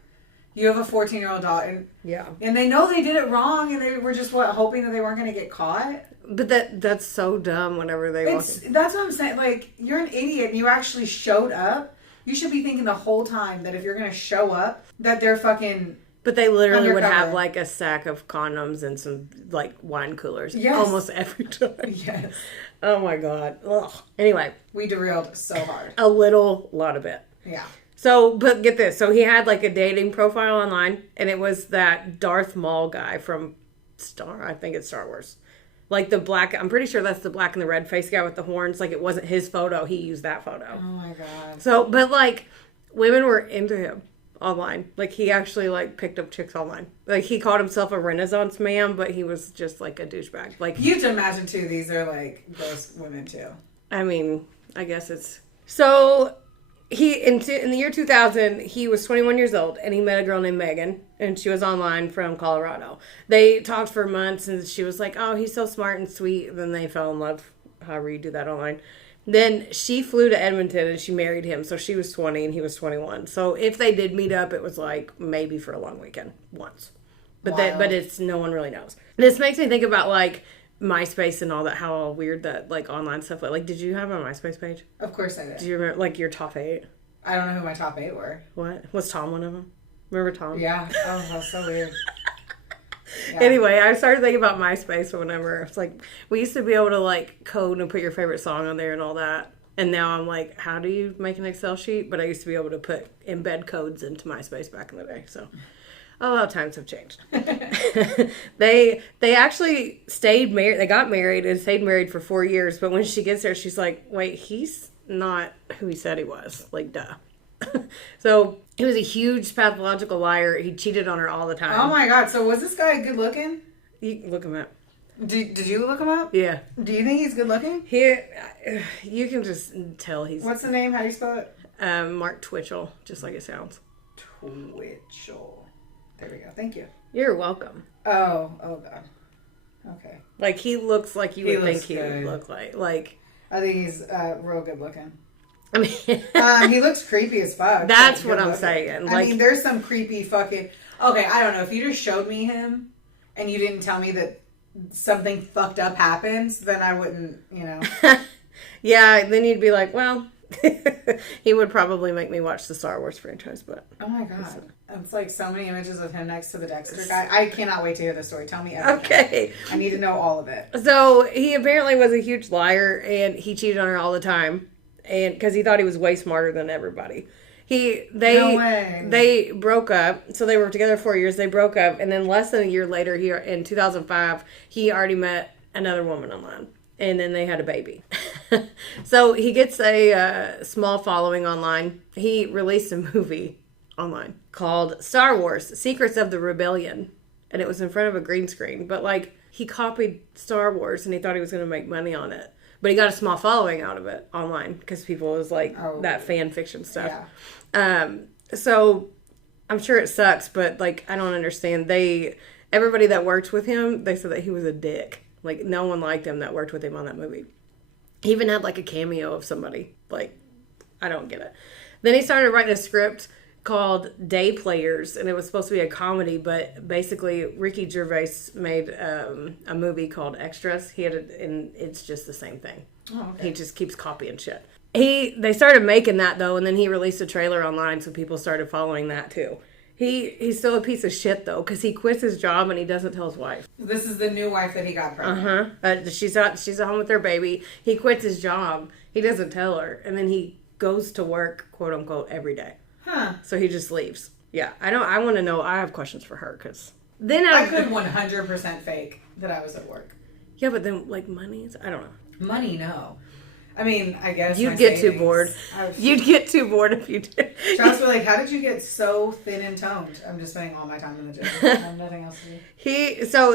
You have a 14-year-old daughter. Yeah. And they know they did it wrong and they were just, hoping that they weren't going to get caught? But that's so dumb whenever they walk in. That's what I'm saying. Like, you're an idiot and you actually showed up. You should be thinking the whole time that if you're going to show up, that they're fucking... But they literally would undercover. have like a sack of condoms and some like wine coolers Yes. almost every time. Yes. Oh my God. Ugh. Anyway, We derailed so hard. a lot of it. Yeah. So, but get this. So he had like a dating profile online and it was that Darth Maul guy from I think it's Star Wars. Like the black, I'm pretty sure that's the black and the red face guy with the horns. Like it wasn't his photo. He used that photo. Oh my God. So, but like women were into him online. Like he actually like picked up chicks online. Like he called himself a Renaissance man, but he was just like a douchebag. Like You have to imagine too, these are like gross women too. I mean, I guess it's so. He in the year 2000, he was 21 years old, and he met a girl named Megan, and she was online from Colorado. They talked for months, and she was like, "Oh, he's so smart and sweet." Then they fell in love. However you do that online. Then she flew to Edmonton, and she married him. So she was 20, and he was 21. So if they did meet up, it was like maybe for a long weekend once, but Wild. but it's no one really knows. This makes me think about like MySpace and all that, how all weird that, like, online stuff, like, did you have a MySpace page? Of course I did. Do you remember, like, your top 8? I don't know who my top 8 were. What? Was Tom one of them? Remember Tom? Yeah. Oh, that's so weird. Yeah. Anyway, I started thinking about MySpace whenever. It's like, we used to be able to, like, code and put your favorite song on there and all that. And now I'm like, how do you make an Excel sheet? But I used to be able to embed codes into MySpace back in the day, so... Oh, how times have changed. They actually stayed married. They got married and stayed married for 4 years. But when she gets there, she's like, wait, he's not who he said he was. Like, duh. So he was a huge pathological liar. He cheated on her all the time. Oh my God. So was this guy good looking? You look him up. Did you look him up? Yeah. Do you think he's good looking? You can just tell he's... What's the name? How do you spell it? Mark Twitchell, just like it sounds. Twitchell. There we go. Thank you. You're welcome. Oh God. Okay. Like, he looks like you would think he good. would look like. Like, I think he's real good looking. I mean... He looks creepy as fuck. That's what I'm saying. Like, I mean, there's some creepy fucking... Okay, I don't know. If you just showed me him and you didn't tell me that something fucked up happens, then I wouldn't, you know. Yeah, then you'd be like, well... He would probably make me watch the Star Wars franchise, but... Oh my God. It's like so many images of him next to the Dexter guy. I cannot wait to hear the story. Tell me everything. Okay. I need to know all of it. So, he apparently was a huge liar, and he cheated on her all the time, and because he thought he was way smarter than everybody. No way. They broke up, so they were together 4 years, they broke up, and then less than a year later, in 2005, he already met another woman online. And then they had a baby. So he gets a small following online. He released a movie online called Star Wars, Secrets of the Rebellion. And it was in front of a green screen. But, like, he copied Star Wars and he thought he was going to make money on it. But he got a small following out of it online because people was like that fan fiction stuff. Yeah. So I'm sure it sucks, but, like, I don't understand. Everybody that worked with him, they said that he was a dick. Like, no one liked him that worked with him on that movie. He even had, like, a cameo of somebody. Like, I don't get it. Then he started writing a script called Day Players, and it was supposed to be a comedy, but basically Ricky Gervais made a movie called Extras. And it's just the same thing. Oh, okay. He just keeps copying shit. They started making that, though, and then he released a trailer online, so people started following that, too. He's still a piece of shit, though, because he quits his job and he doesn't tell his wife. This is the new wife that he got pregnant. She's at home with her baby. He quits his job. He doesn't tell her. And then he goes to work, quote unquote, every day. Huh. So he just leaves. Yeah. I want to know. I have questions for her, because then I could 100% fake that I was at work. Yeah, but then, like, money? I don't know. Money, no. I mean, I guess you'd get too bored. You'd get too bored if you did. Charles was like, "How did you get so thin and toned?" I'm just spending all my time in the gym. I have nothing else to do.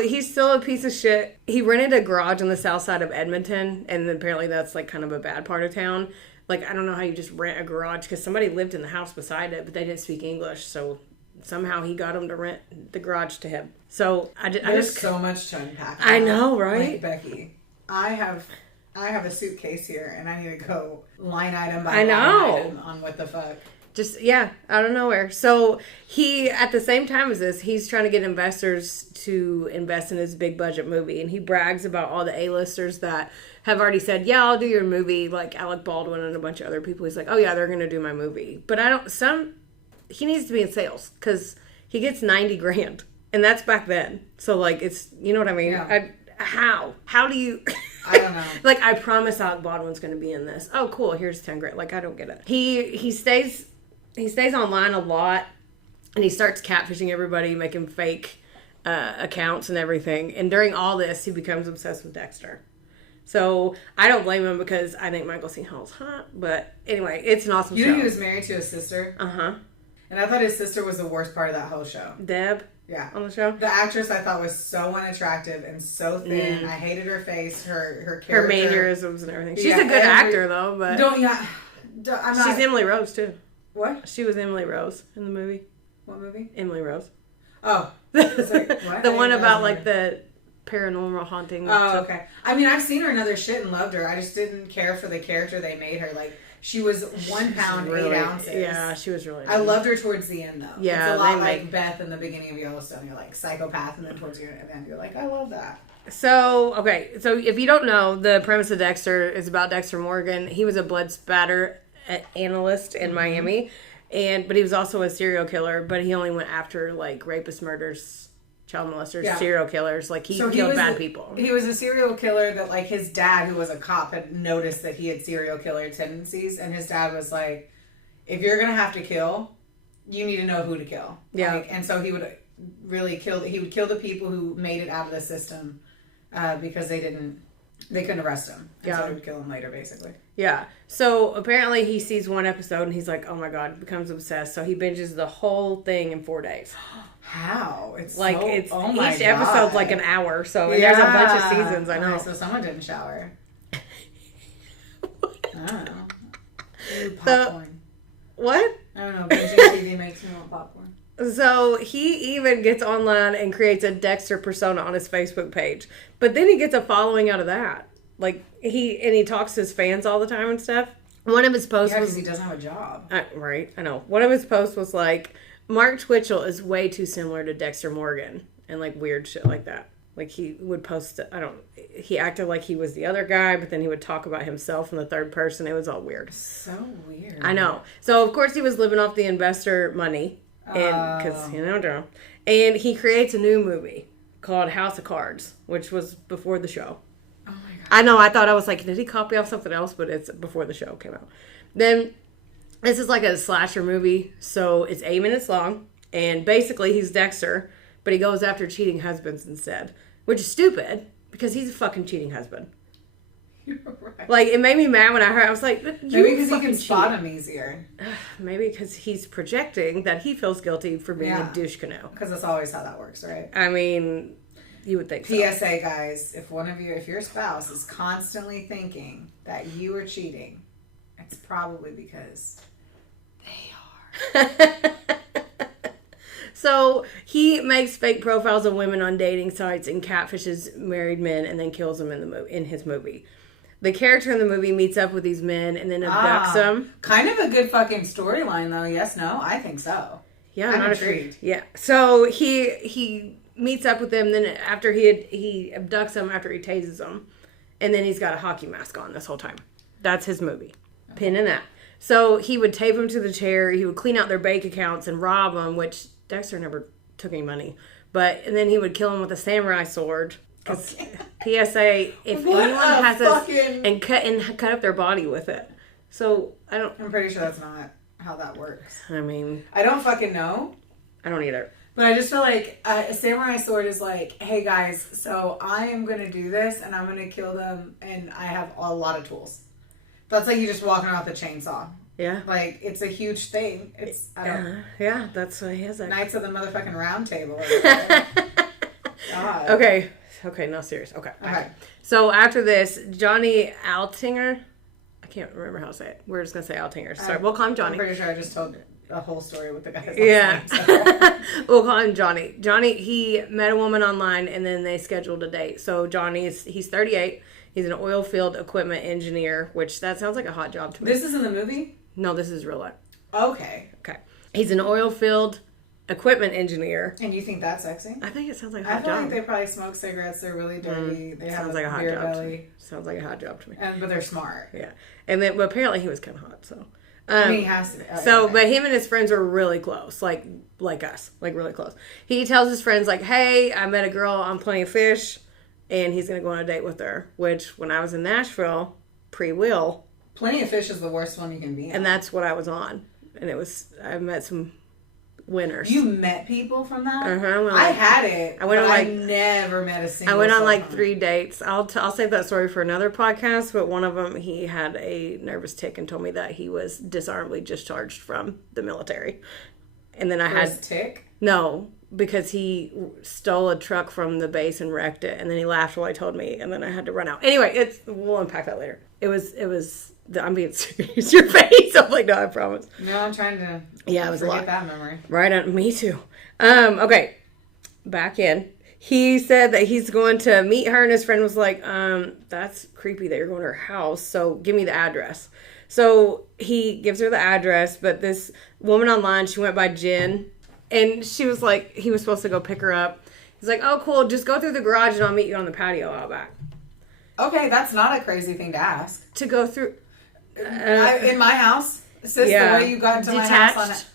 He's still a piece of shit. He rented a garage on the south side of Edmonton, and apparently that's like kind of a bad part of town. Like, I don't know how you just rent a garage because somebody lived in the house beside it, but they didn't speak English, so somehow he got him to rent the garage to him. So There's so much to unpack. I know, right? Like, Becky, I have a suitcase here, and I need to go line item by line item on what the fuck. Just, yeah, out of nowhere. So he, at the same time as this, he's trying to get investors to invest in his big budget movie. And he brags about all the A-listers that have already said, yeah, I'll do your movie, like Alec Baldwin and a bunch of other people. He's like, oh yeah, they're going to do my movie. But he needs to be in sales because he gets $90,000. And that's back then. So, like, it's, you know what I mean? Yeah. How do you... I don't know. Like, I promise Alec Baldwin's going to be in this. Oh, cool. Here's $10,000. Like, I don't get it. He stays online a lot, and he starts catfishing everybody, making fake accounts and everything. And during all this, he becomes obsessed with Dexter. So I don't blame him because I think Michael C. Hall's hot. But anyway, it's an awesome show. You knew he was married to his sister? Uh-huh. And I thought his sister was the worst part of that whole show. Deb? Yeah. On the show? The actress I thought was so ununattractive and so thin. I hated her face, her character. Her mannerisms and everything. She's a good actor, though, but... I'm not... She's Emily Rose, too. What? She was Emily Rose in the movie. What movie? Emily Rose. Oh. What? The one about, like, the paranormal haunting. Oh, okay. I mean, I've seen her in other shit and loved her. I just didn't care for the character they made her. Like... She was 1 pound, really, 8 ounces. Yeah, she was really nice. I loved her towards the end, though. Yeah, it's a lot like Beth in the beginning of Yellowstone. You're like, psychopath, and then towards the end, you're like, I love that. So if you don't know, the premise of Dexter is about Dexter Morgan. He was a blood spatter analyst in Miami, but he was also a serial killer, but he only went after, like, rapists, murders, child molesters, serial killers. Like, he killed bad people. He was a serial killer that, like, his dad, who was a cop, had noticed that he had serial killer tendencies, and his dad was like, if you're going to have to kill, you need to know who to kill. Yeah. Like, and so he would kill the people who made it out of the system because they couldn't arrest him. And so he would kill him later, basically. Yeah. So apparently he sees one episode and he's like, oh my God, becomes obsessed. So he binges the whole thing in 4 days. How? It's like, so, it's oh my each God. episode's like an hour. So and there's a bunch of seasons, I know. Okay, so someone didn't shower. I don't know. Popcorn. What? I don't know. Binging TV makes me want popcorn. So he even gets online and creates a Dexter persona on his Facebook page. But then he gets a following out of that. Like, he talks to his fans all the time and stuff. One of his posts was... because he doesn't have a job. Right, I know. One of his posts was like, Mark Twitchell is way too similar to Dexter Morgan. And, like, weird shit like that. Like, he would post... He acted like he was the other guy, but then he would talk about himself in the third person. It was all weird. So weird. I know. So, of course, he was living off the investor money. And because and he creates a new movie called House of Cards, which was before the show. Oh my God! I know. I thought, I was like, did he copy off something else? But it's before the show came out. Then this is like a slasher movie, so it's 8 minutes long, and basically he's Dexter, but he goes after cheating husbands instead, which is stupid because he's a fucking cheating husband. You're right. Like, it made me mad when I heard. I was like, maybe because he can spot him easier. Maybe because he's projecting that he feels guilty for being a douche canoe. Because that's always how that works, right? I mean, you would think so. PSA, guys, if your spouse is constantly thinking that you are cheating, it's probably because they are. So he makes fake profiles of women on dating sites and catfishes married men and then kills them in his movie. The character in the movie meets up with these men and then abducts them. Kind of a good fucking storyline, though. Yes, no? I think so. Yeah, I'm intrigued. Yeah. So he meets up with them. Then after he abducts them after he tases them, and then he's got a hockey mask on this whole time. That's his movie. Okay. Pin in that. So he would tape them to the chair. He would clean out their bank accounts and rob them, which Dexter never took any money. And then he would kill them with a samurai sword. Because PSA, if anyone has this, and cut up their body with it. So I'm pretty sure that's not how that works. I mean, I don't fucking know. I don't either. But I just feel like a samurai sword is like, hey guys, so I am gonna do this and I'm gonna kill them, and I have a lot of tools. That's like you just walking around with a chainsaw. Yeah. Like, it's a huge thing. It's yeah, that's why he has that. Knights of the motherfucking Round Table. God. Okay, no, serious. Okay. So after this, Johnny Altinger, I can't remember how to say it. We're just going to say Altinger. Sorry, we'll call him Johnny. I'm pretty sure I just told a whole story with the guy's name, so. We'll call him Johnny. Johnny, he met a woman online and then they scheduled a date. So he's 38. He's an oil field equipment engineer, which that sounds like a hot job to me. This is in the movie? No, this is real life. Okay. He's an oil field equipment engineer. And you think that's sexy? I think it sounds like a hot job. I feel like they probably smoke cigarettes. They're really dirty. They have like a hot beer job belly. Sounds like a hot job to me. But they're smart. Yeah. And then, but apparently he was kind of hot, so. I mean, he has to be. But him and his friends were really close, like us, like really close. He tells his friends, like, hey, I met a girl on Plenty of Fish, and he's going to go on a date with her, which when I was in Nashville, pre-Will. Plenty of Fish is the worst one you can be on. And that's what I was on. And I met some winners. You met people from that? Uh-huh. I had it. I never met a single. I went on like 3 dates. I'll save that story for another podcast. But one of them, he had a nervous tick and told me that he was dishonorably discharged from the military. And then I had tick. No, because he stole a truck from the base and wrecked it. And then he laughed while he told me. And then I had to run out. Anyway, we'll unpack that later. It was. I'm being serious. Your face. I'm like, no, I promise. No, I'm trying to. Yeah, it was a lot. That memory. Right on. Me too. Okay. Back in. He said that he's going to meet her, and his friend was like, that's creepy that you're going to her house. So give me the address. So he gives her the address, but this woman online, she went by Jen, and she was like, he was supposed to go pick her up. He's He's like, oh, cool, just go through the garage and I'll meet you on the patio out back. Okay, that's not a crazy thing to ask. To go through... in my house? Sis, the way you got into detached. my house on it.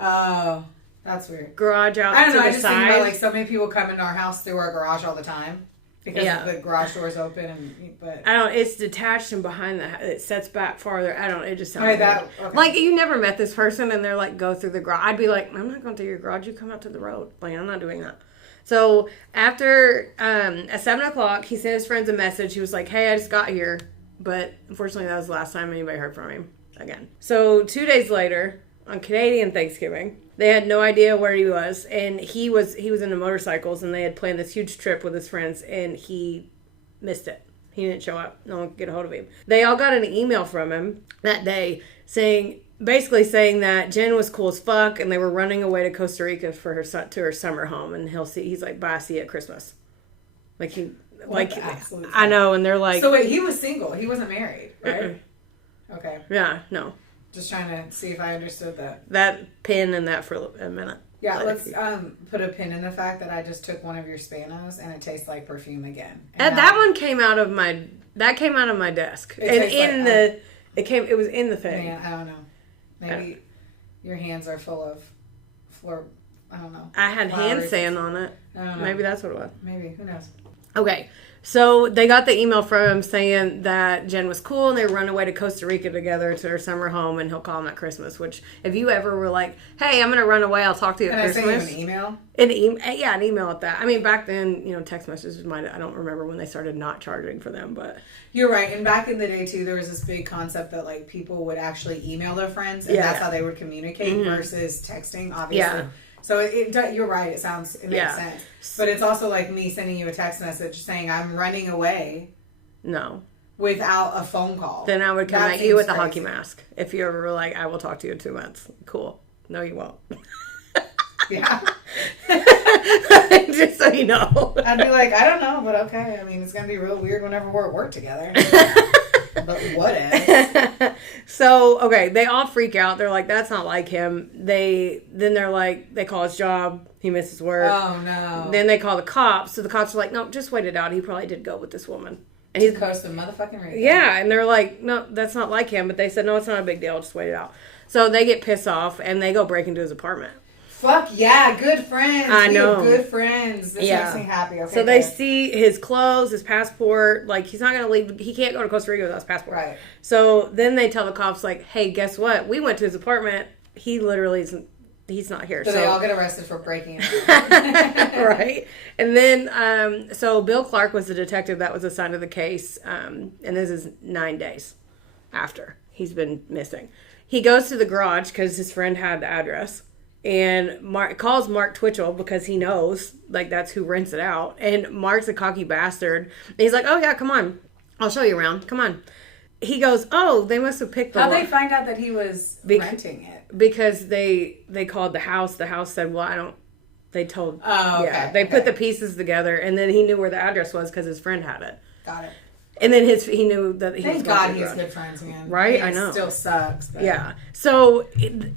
Oh, that's weird. Garage out I don't to know, the I just side. think about, like, so many people come into our house through our garage all the time. Because the garage door's open, but... I don't, it's detached and behind it sets back farther. I don't, it just sounds okay. Like, you never met this person and they're like, go through the garage. I'd be like, I'm not going through your garage, you come out to the road. Like, I'm not doing that. So, after, at 7 o'clock, he sent his friends a message. He was like, hey, I just got here. But, unfortunately, that was the last time anybody heard from him again. So, 2 days later, on Canadian Thanksgiving, they had no idea where he was, and he was into motorcycles, and they had planned this huge trip with his friends, and he missed it. He didn't show up. No one could get a hold of him. They all got an email from him that day basically saying that Jen was cool as fuck, and they were running away to Costa Rica for her summer home, and he's like, bye, see you at Christmas. I know, and they're like... So wait, he was single. He wasn't married, right? Mm-mm. Okay. Yeah, no. Just trying to see if I understood that. That pin and that for a minute. Yeah, let's put a pin in the fact that I just took one of your Spanos and it tastes like perfume again. And that one came out of my desk. It was in the thing. Man, I don't know. Maybe your hands are full of I don't know. I had flowers. hand sand on it. I don't know. Maybe that's what it was. Maybe, who knows? Okay. So they got the email from him saying that Jen was cool and they were running away to Costa Rica together to her summer home, and he'll call them at Christmas. Which, if you ever were like, "Hey, I'm going to run away. I'll talk to you at Christmas." Can I send you an email? An email at that. I mean, back then, text messages I don't remember when they started not charging for them, but you're right. And back in the day too, there was this big concept that like people would actually email their friends, and that's how they would communicate versus texting. Obviously. Yeah. So you're right. It makes sense. But it's also like me sending you a text message saying I'm running away. No. Without a phone call. Then I would come at you with a hockey mask. If you ever were like, I will talk to you in 2 months. Cool. No, you won't. Yeah. Just so you know. I'd be like, I don't know, but okay. I mean, it's going to be real weird whenever we're at work together. But what if? So, okay, they all freak out. They're like, that's not like him. They're like, they call his job. He misses work. Oh, no. Then they call the cops. So the cops are like, no, just wait it out. He probably did go with this woman. And he's Costa motherfucking Rica. Yeah, and they're like, no, that's not like him. But they said, no, it's not a big deal. Just wait it out. So they get pissed off, and they go break into his apartment. Fuck yeah, good friends. I know. Good friends. This makes me happy. Okay, so they see his clothes, his passport. Like, he's not going to leave. He can't go to Costa Rica without his passport. Right. So then they tell the cops, like, hey, guess what? We went to his apartment. He literally isn't. He's not here. So they all get arrested for breaking it. Right. And then, so Bill Clark was the detective that was assigned to the case. And this is 9 days after he's been missing. He goes to the garage because his friend had the address. And calls Mark Twitchell because he knows, like, that's who rents it out. And Mark's a cocky bastard. And he's like, oh, yeah, come on. I'll show you around. Come on. He goes, oh, they must have picked the How'd they find out that he was renting it? Because they called the house. The house said, well, they told. Oh, okay. Yeah, they put the pieces together. And then he knew where the address was because his friend had it. Got it. And then he knew that he Thank God he has good friends again. Right? I know. It still sucks. But. Yeah. So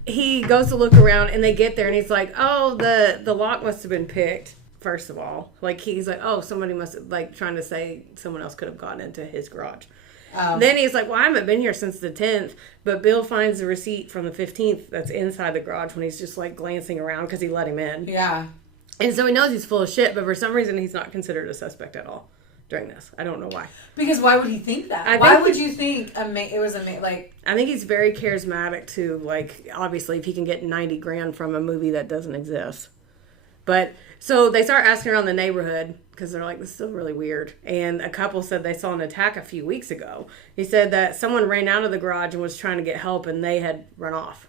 he goes to look around and they get there and he's like, oh, the lock must have been picked, first of all. Like, he's like, oh, somebody must have, like, trying to say someone else could have gotten into his garage. Then he's like, well, I haven't been here since the 10th. But Bill finds the receipt from the 15th that's inside the garage when he's just, like, glancing around because he let him in. Yeah. And so he knows he's full of shit, but for some reason he's not considered a suspect at all during this. I don't know why. Because why would he think that? Why would you think it was like... I think he's very charismatic too. Like, obviously, if he can get 90 grand from a movie that doesn't exist. But, so they start asking around the neighborhood because they're like, this is still really weird. And a couple said they saw an attack a few weeks ago. He said that someone ran out of the garage and was trying to get help and they had run off.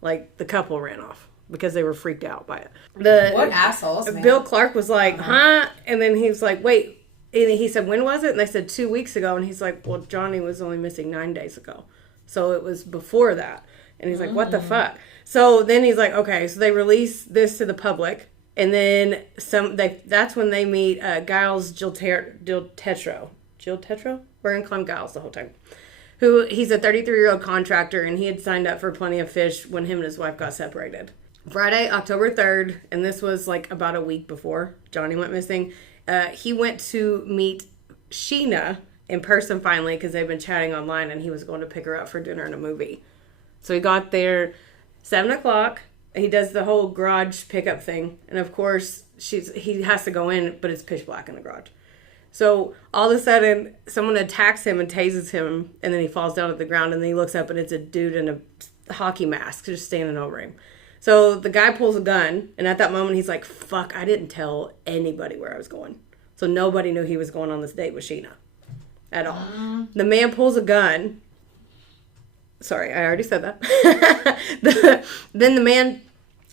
Like, the couple ran off because they were freaked out by it. What assholes, man. Bill Clark was like, huh? And then he was like, wait. And he said, when was it? And they said 2 weeks ago. And he's like, well, Johnny was only missing 9 days ago. So it was before that. And he's like, what the fuck? So then he's like, okay, so they release this to the public. And then that's when they meet Giles Giltetro. Giltetro? We're going to call him Giles the whole time. He's a 33-year-old contractor. And he had signed up for Plenty of Fish when him and his wife got separated. Friday, October 3rd, and this was like about a week before Johnny went missing, he went to meet Sheena in person finally because they've been chatting online, and he was going to pick her up for dinner and a movie. So he got there 7 o'clock. He does the whole garage pickup thing. And of course, he has to go in, but it's pitch black in the garage. So all of a sudden, someone attacks him and tases him, and then he falls down at the ground, and then he looks up, and it's a dude in a hockey mask just standing over him. So the guy pulls a gun, and at that moment, he's like, fuck, I didn't tell anybody where I was going. So nobody knew he was going on this date with Sheena at all. The man pulls a gun. Sorry, I already said that. Then the man,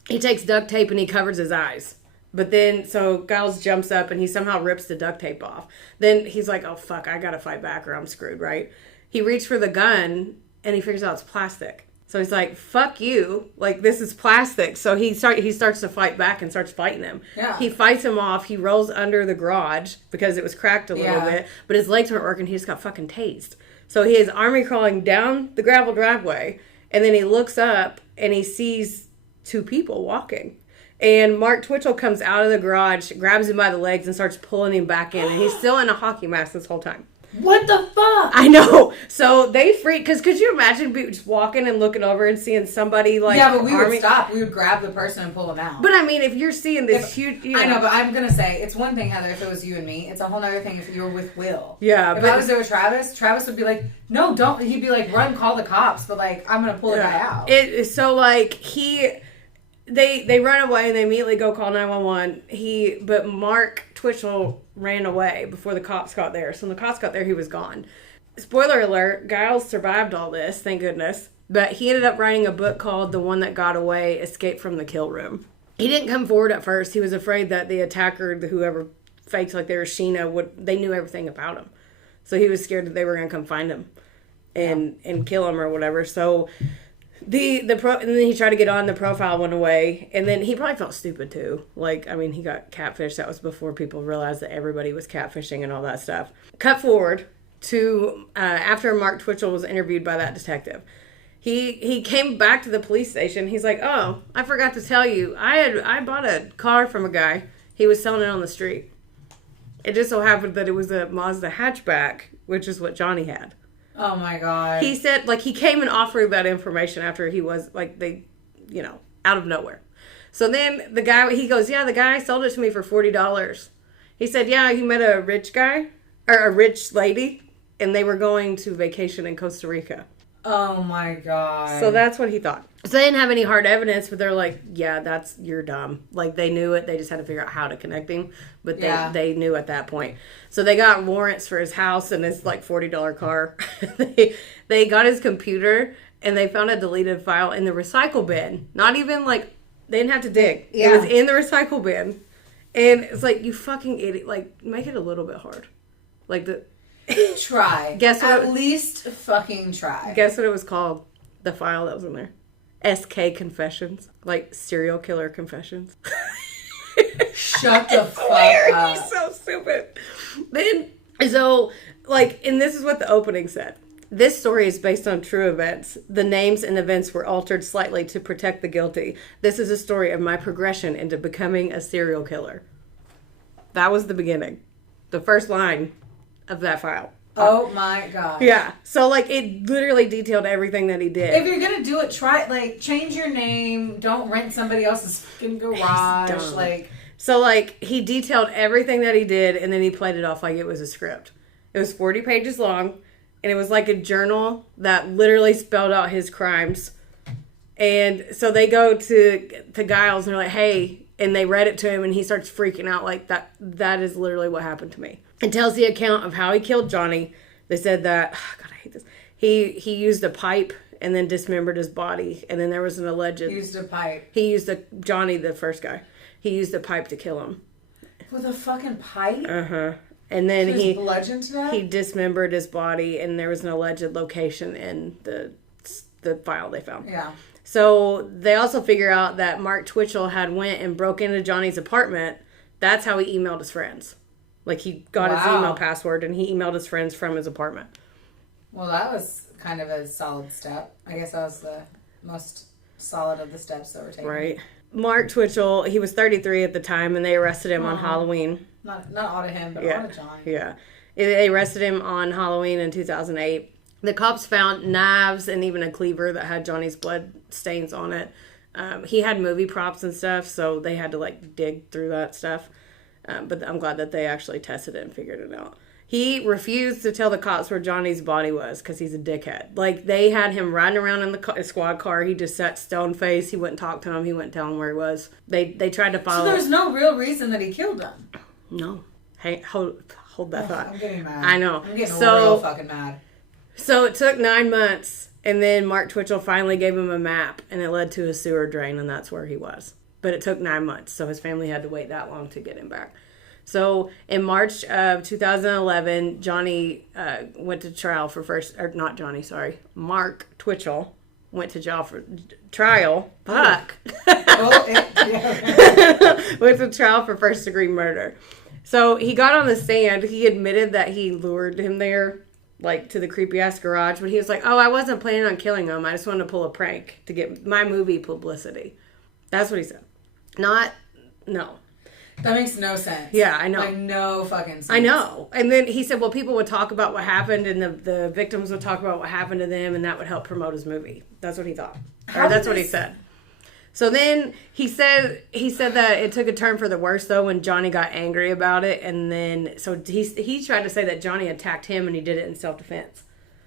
he takes duct tape and he covers his eyes. But then, so Giles jumps up and he somehow rips the duct tape off. Then he's like, oh, fuck, I gotta fight back or I'm screwed, right? He reaches for the gun and he figures out it's plastic. So he's like, fuck you. Like, this is plastic. So he starts to fight back and starts fighting him. Yeah. He fights him off. He rolls under the garage because it was cracked a little bit. But his legs weren't working. He just got fucking tased. So he is army crawling down the gravel driveway. And then he looks up and he sees two people walking. And Mark Twitchell comes out of the garage, grabs him by the legs, and starts pulling him back in. And he's still in a hockey mask this whole time. What the fuck? I know. So they freak, because could you imagine just walking and looking over and seeing somebody like... Yeah, but we would stop. We would grab the person and pull them out. But I mean, if you're seeing this huge... I know, but I'm going to say, it's one thing, Heather, if it was you and me. It's a whole other thing if you were with Will. Yeah, If I was there with Travis would be like, no, don't. He'd be like, run, call the cops. But like, I'm going to pull the guy out. So like, They run away and they immediately go call 911. But Mark Twitchell ran away before the cops got there. So when the cops got there, he was gone. Spoiler alert, Giles survived all this, thank goodness. But he ended up writing a book called The One That Got Away, Escape from the Kill Room. He didn't come forward at first. He was afraid that the attacker, whoever faked like they were Sheena, they knew everything about him. So he was scared that they were going to come find him and kill him or whatever. So... and then he tried to get on, the profile went away, and then he probably felt stupid too. Like, I mean, he got catfished. That was before people realized that everybody was catfishing and all that stuff. Cut forward to after Mark Twitchell was interviewed by that detective. He came back to the police station. He's like, oh, I forgot to tell you. I bought a car from a guy. He was selling it on the street. It just so happened that it was a Mazda hatchback, which is what Johnny had. Oh my God. He said, like, he came and offered that information after he was, like, out of nowhere. So then the guy sold it to me for $40. He said, yeah, he met a rich guy, or a rich lady, and they were going to vacation in Costa Rica. Oh my God. So that's what he thought. So they didn't have any hard evidence, but they're like, yeah, you're dumb. Like, they knew it. They just had to figure out how to connect him. But they knew at that point. So they got warrants for his house and his, like, $40 car. They got his computer, and they found a deleted file in the recycle bin. Not even, like, they didn't have to dig. Yeah. It was in the recycle bin. And it's like, you fucking idiot. Like, make it a little bit hard. Like, Try. Guess what? At least fucking try. Guess what it was called? The file that was in there. SK Confessions. Like, serial killer confessions. Shut the fuck up. He's so stupid. And this is what the opening said. This story is based on true events. The names and events were altered slightly to protect the guilty. This is a story of my progression into becoming a serial killer. That was the beginning. The first line of that file. Oh my God. Yeah. So, like, it literally detailed everything that he did. If you're gonna do it, try it. Like, change your name. Don't rent somebody else's fucking garage. Like, so, like, he detailed everything that he did, and then he played it off like it was a script. It was 40 pages long, and it was like a journal that literally spelled out his crimes. And so they go to Giles, and they're like, hey, and they read it to him, and he starts freaking out like that is literally what happened to me. It tells the account of how he killed Johnny. They said that, God, I hate this. He used a pipe and then dismembered his body. And then there was an alleged... Used a pipe. Johnny, the first guy. He used a pipe to kill him. With a fucking pipe? Uh-huh. And then he bludgeoned to that? He dismembered his body, and there was an alleged location in the file they found. Yeah. So they also figure out that Mark Twitchell had went and broke into Johnny's apartment. That's how he emailed his friends. Like, he got his email password, and he emailed his friends from his apartment. Well, that was kind of a solid step. I guess that was the most solid of the steps that were taken. Right. Mark Twitchell, he was 33 at the time, and they arrested him on Halloween. Not all to him, but Yeah. all to John. Yeah. They arrested him on Halloween in 2008. The cops found knives and even a cleaver that had Johnny's blood stains on it. He had movie props and stuff, so they had to, like, dig through that stuff. But I'm glad that they actually tested it and figured it out. He refused to tell the cops where Johnny's body was because he's a dickhead. Like, they had him riding around in the squad car. He just sat stone faced. He wouldn't talk to him. He wouldn't tell him where he was. They tried to follow. So there's no real reason that he killed them. No. Hey, hold that thought. I'm getting mad. I know. I'm getting real fucking mad. So it took 9 months, and then Mark Twitchell finally gave him a map, and it led to a sewer drain, and that's where he was. But it took 9 months, so his family had to wait that long to get him back. So in March of 2011, Johnny went to trial for Mark Twitchell went to jail for trial. Fuck. Went to trial for first-degree murder. So he got on the stand. He admitted that he lured him there, like, to the creepy-ass garage. But he was like, I wasn't planning on killing him. I just wanted to pull a prank to get my movie publicity. That's what he said. No. That makes no sense. Yeah, I know. Like, no fucking sense. I know. And then he said, well, people would talk about what happened, and the victims would talk about what happened to them, and that would help promote his movie. That's what he thought. Or that's what he said. So then he said that it took a turn for the worse, though, when Johnny got angry about it. And then, so he tried to say that Johnny attacked him, and he did it in self-defense.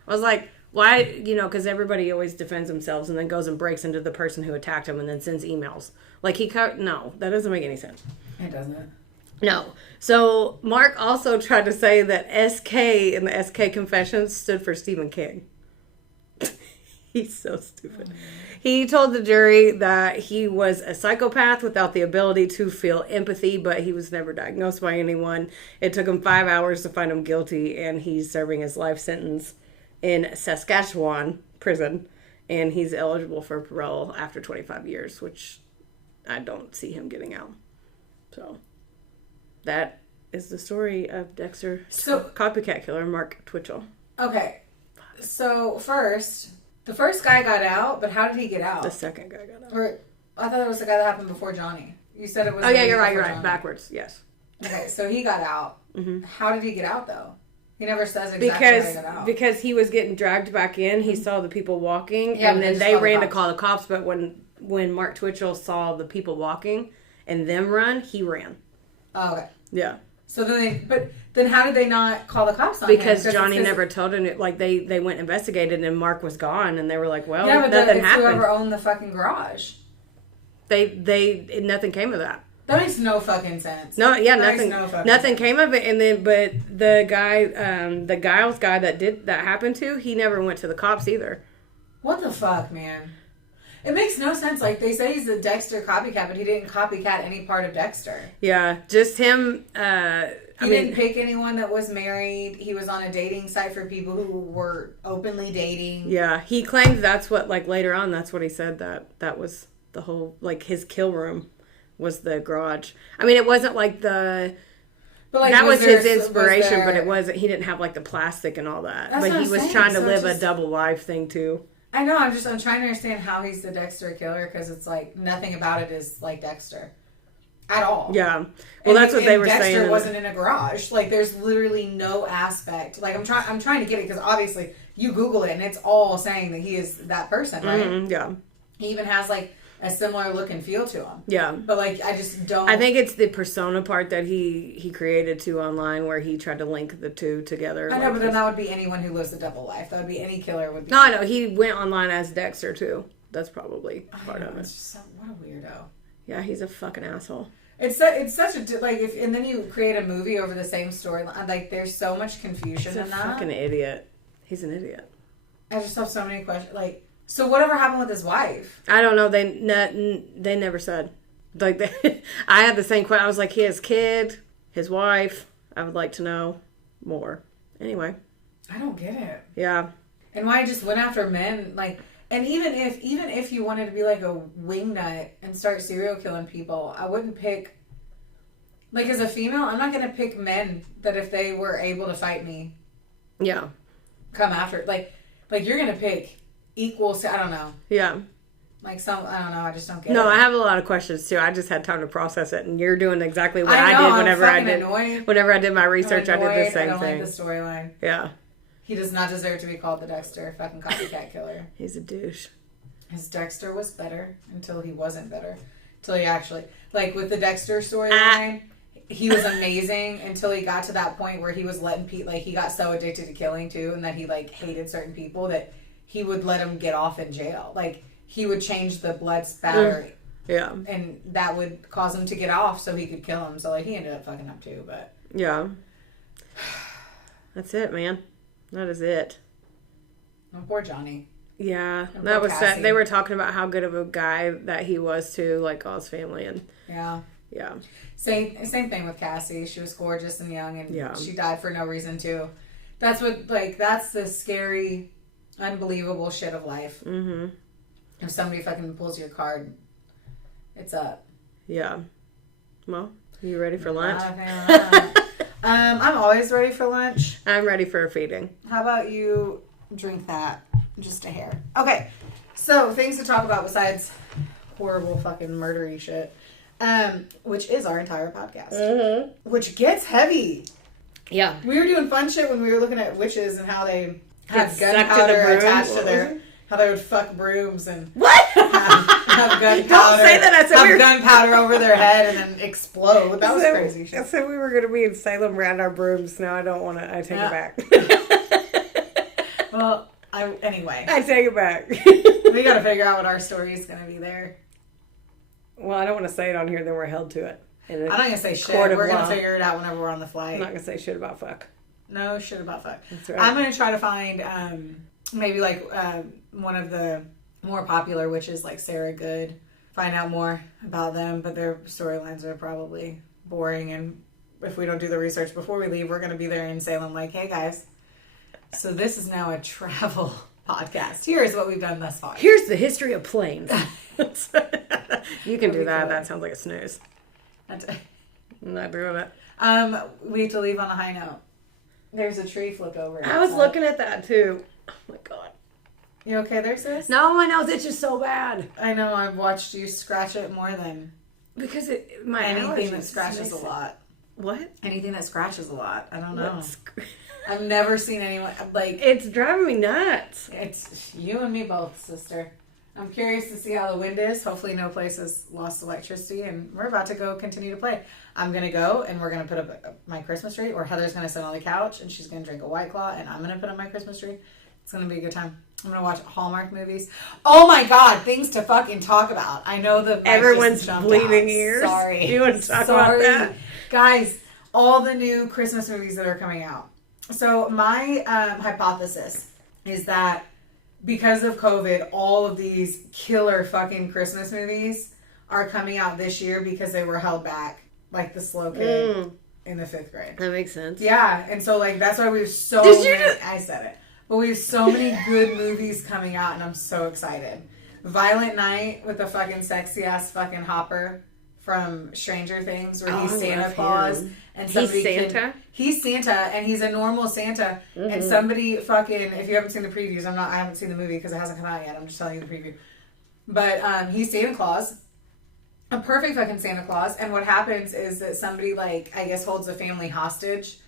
I was like, why? You know, because everybody always defends themselves and then goes and breaks into the person who attacked him and then sends emails. Like, no, that doesn't make any sense. It doesn't. No. So Mark also tried to say that SK in the SK Confessions stood for Stephen King. He's so stupid. He told the jury that he was a psychopath without the ability to feel empathy, but he was never diagnosed by anyone. It took him 5 hours to find him guilty, and he's serving his life sentence in Saskatchewan prison, and he's eligible for parole after 25 years, which I don't see him getting out. So that is the story of Dexter, copycat killer Mark Twitchell. Okay, so the first guy got out, but how did he get out? The second guy got out. Or I thought it was the guy that happened before Johnny. You said it was. Oh yeah, you're right. Johnny. Backwards, yes. Okay, so he got out. Mm-hmm. How did he get out though? He never says exactly how he got out. Because he was getting dragged back in. He saw the people walking, and then they ran to call the cops. But when Mark Twitchell saw the people walking and them run, he ran. Oh, okay. Yeah. So then how did they not call the cops on him? Because Because Johnny never told him. Like they went and investigated, and Mark was gone, and they were like, "Well, yeah, but nothing happened." Whoever owned the fucking garage. Nothing came of that. That makes no fucking sense. No, yeah, nothing came of it. And then, but the guy, the Giles guy that happened to, he never went to the cops either. What the fuck, man? It makes no sense. Like, they say he's a Dexter copycat, but he didn't copycat any part of Dexter. Yeah, just him. He didn't pick anyone that was married. He was on a dating site for people who were openly dating. Yeah, he claimed that's what, like, later on, that's what he said, that was the whole, like, his kill room was the garage. I mean, it wasn't like the... But like, that was his inspiration, but it wasn't... He didn't have, like, the plastic and all that. But he was trying to live a double life thing, too. I know, I'm trying to understand how he's the Dexter killer, because it's like, nothing about it is like Dexter. At all. Yeah. Well, that's what they were saying. Dexter wasn't in a garage. Like, there's literally no aspect. Like, I'm trying to get it, because obviously, you Google it, and it's all saying that he is that person, right? Mm-hmm, yeah. He even has, like, a similar look and feel to him. Yeah. But, like, I just don't... I think it's the persona part that he created, too, online, where he tried to link the two together. I know, but then that would be anyone who lives a double life. That would be any killer would be... No, I know. He went online as Dexter, too. That's probably part of it. It's just what a weirdo. Yeah, he's a fucking asshole. It's such a... Like, and then you create a movie over the same storyline. Like, there's so much confusion in that. He's a fucking idiot. He's an idiot. I just have so many questions. Like... So whatever happened with his wife? I don't know. They never said. Like I had the same question. I was like, his kid, his wife. I would like to know more. Anyway, I don't get it. Yeah. And why I just went after men? Like, and even if you wanted to be like a wingnut and start serial killing people, I wouldn't pick. Like, as a female, I'm not gonna pick men that if they were able to fight me, yeah, come after. Like you're gonna pick. Equal, I don't know. Yeah. Like I don't know, I just don't get it. No, I have a lot of questions too. I just had time to process it, and you're doing exactly what I know, did whenever I did. Annoyed. Whenever I did my research, I did the same I don't thing. like the storyline. Yeah. He does not deserve to be called the Dexter fucking copycat killer. He's a douche. His Dexter was better until he wasn't better. Until he actually, like with the Dexter storyline, he was amazing until he got to that point where he was letting people, like he got so addicted to killing too, and that he like hated certain people that he would let them get off in jail. Like he would change the blood spatter. Yeah. And that would cause him to get off so he could kill him. So like he ended up fucking up too, but. Yeah. That's it, man. That is it. Oh, poor Johnny. Yeah, And that poor was sad. Cassie. They were talking about how good of a guy that he was to like all his family and Yeah. yeah. Same thing with Cassie. She was gorgeous and young, and she died for no reason too. That's that's the scary, unbelievable shit of life. Mm-hmm. If somebody fucking pulls your card, it's up. Yeah. Well, you ready for lunch? I'm always ready for lunch. I'm ready for a feeding. How about you drink that? Just a hair. Okay. So, things to talk about besides horrible fucking murdery shit. Which is our entire podcast. Mm-hmm. Which gets heavy. Yeah. We were doing fun shit when we were looking at witches and how they had Get stuck to the gunpowder broom. attached to their... How they would fuck brooms and... What? Have gunpowder. Don't say that. I said have we were... gunpowder over their head and then explode. That was crazy shit. I said we were going to be in Salem around our brooms. Now I don't want to... I take it back. Well, anyway. I take it back. We got to figure out what our story is going to be there. Well, I don't want to say it on here. Then we're held to it. I'm not going to say shit. We're going to figure it out whenever we're on the flight. I'm not going to say shit about fuck. No shit about fuck. That's right. I'm going to try to find maybe like one of the more popular witches like Sarah Good. Find out more about them, but their storylines are probably boring. And if we don't do the research before we leave, we're going to be there in Salem like, hey guys, so this is now a travel podcast. Here's what we've done thus far. Here's the history of planes. You can do that. That sounds like a snooze. I'm not doing it. We have to leave on a high note. There's a tree flipped over. I was looking at that too. Oh my god. You okay there, sis? No, my nose itches so bad. I know. I've watched you scratch it more than because my anything that allergies scratches a lot. What? Anything that scratches a lot. I don't know. I've never seen anyone like. It's driving me nuts. It's you and me both, sister. I'm curious to see how the wind is. Hopefully no place has lost electricity, and we're about to go continue to play. I'm going to go, and we're going to put up my Christmas tree, or Heather's going to sit on the couch, and she's going to drink a White Claw, and I'm going to put up my Christmas tree. It's going to be a good time. I'm going to watch Hallmark movies. Oh my God, things to fucking talk about. I know the everyone's bleeding ears. Sorry. You want to talk about that? Guys, all the new Christmas movies that are coming out. So my hypothesis is that because of COVID, all of these killer fucking Christmas movies are coming out this year because they were held back. Like the slow kid in the 5th grade. That makes sense. Yeah, and so like that's why we have so I said it. But we have so many good movies coming out, and I'm so excited. Violent Night with the fucking sexy ass fucking Hopper from Stranger Things, where he's Santa Claus, and somebody he's Santa, and he's a normal Santa, and somebody fucking, if you haven't seen the previews, I haven't seen the movie because it hasn't come out yet. I'm just telling you the preview. But he's Santa Claus. A perfect fucking Santa Claus. And what happens is that somebody, like, I guess holds the family hostage.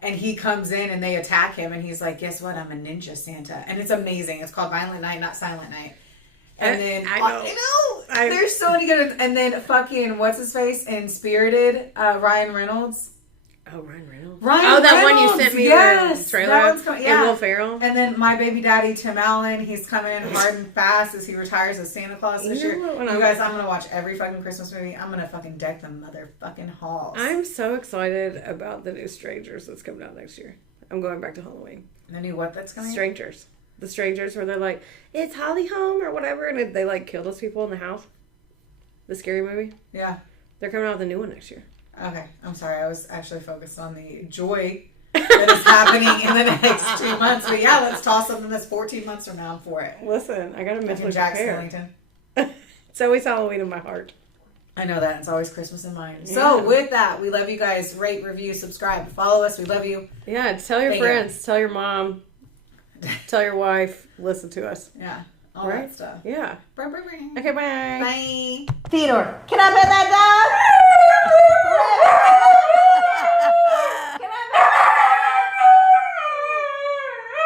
And he comes in and they attack him. And he's like, guess what? I'm a ninja Santa. And it's amazing. It's called Violent Night, not Silent Night. And then, I know. There's so many good. And then fucking, what's his face? In Spirited, Ryan Reynolds. Oh, Ryan Reynolds. That one you sent me the trailer. That one's coming. Yeah. And Will Ferrell. And then My Baby Daddy, Tim Allen. He's coming in hard and fast as he retires as Santa Claus this year. You guys, I'm going to watch every fucking Christmas movie. I'm going to fucking deck the motherfucking halls. I'm so excited about the new Strangers that's coming out next year. I'm going back to Halloween. The new what that's coming? Strangers. The Strangers where they're like, it's Holly home or whatever. And they like kill those people in the house. The scary movie. Yeah. They're coming out with a new one next year. Okay, I'm sorry. I was actually focused on the joy that is happening in the next 2 months. But yeah, let's toss something that's 14 months from now. I'm for it. Listen, I got to mentally Jack prepare. Skellington. It's always Halloween in my heart. I know that. It's always Christmas in mine. Yeah. So with that, we love you guys. Rate, review, subscribe, follow us. We love you. Yeah, tell your friends. Tell your mom. Tell your wife. Listen to us. Yeah. all that stuff. Yeah. Brr, brr, brr. Okay, bye. Bye. Theodore, can I pet that dog?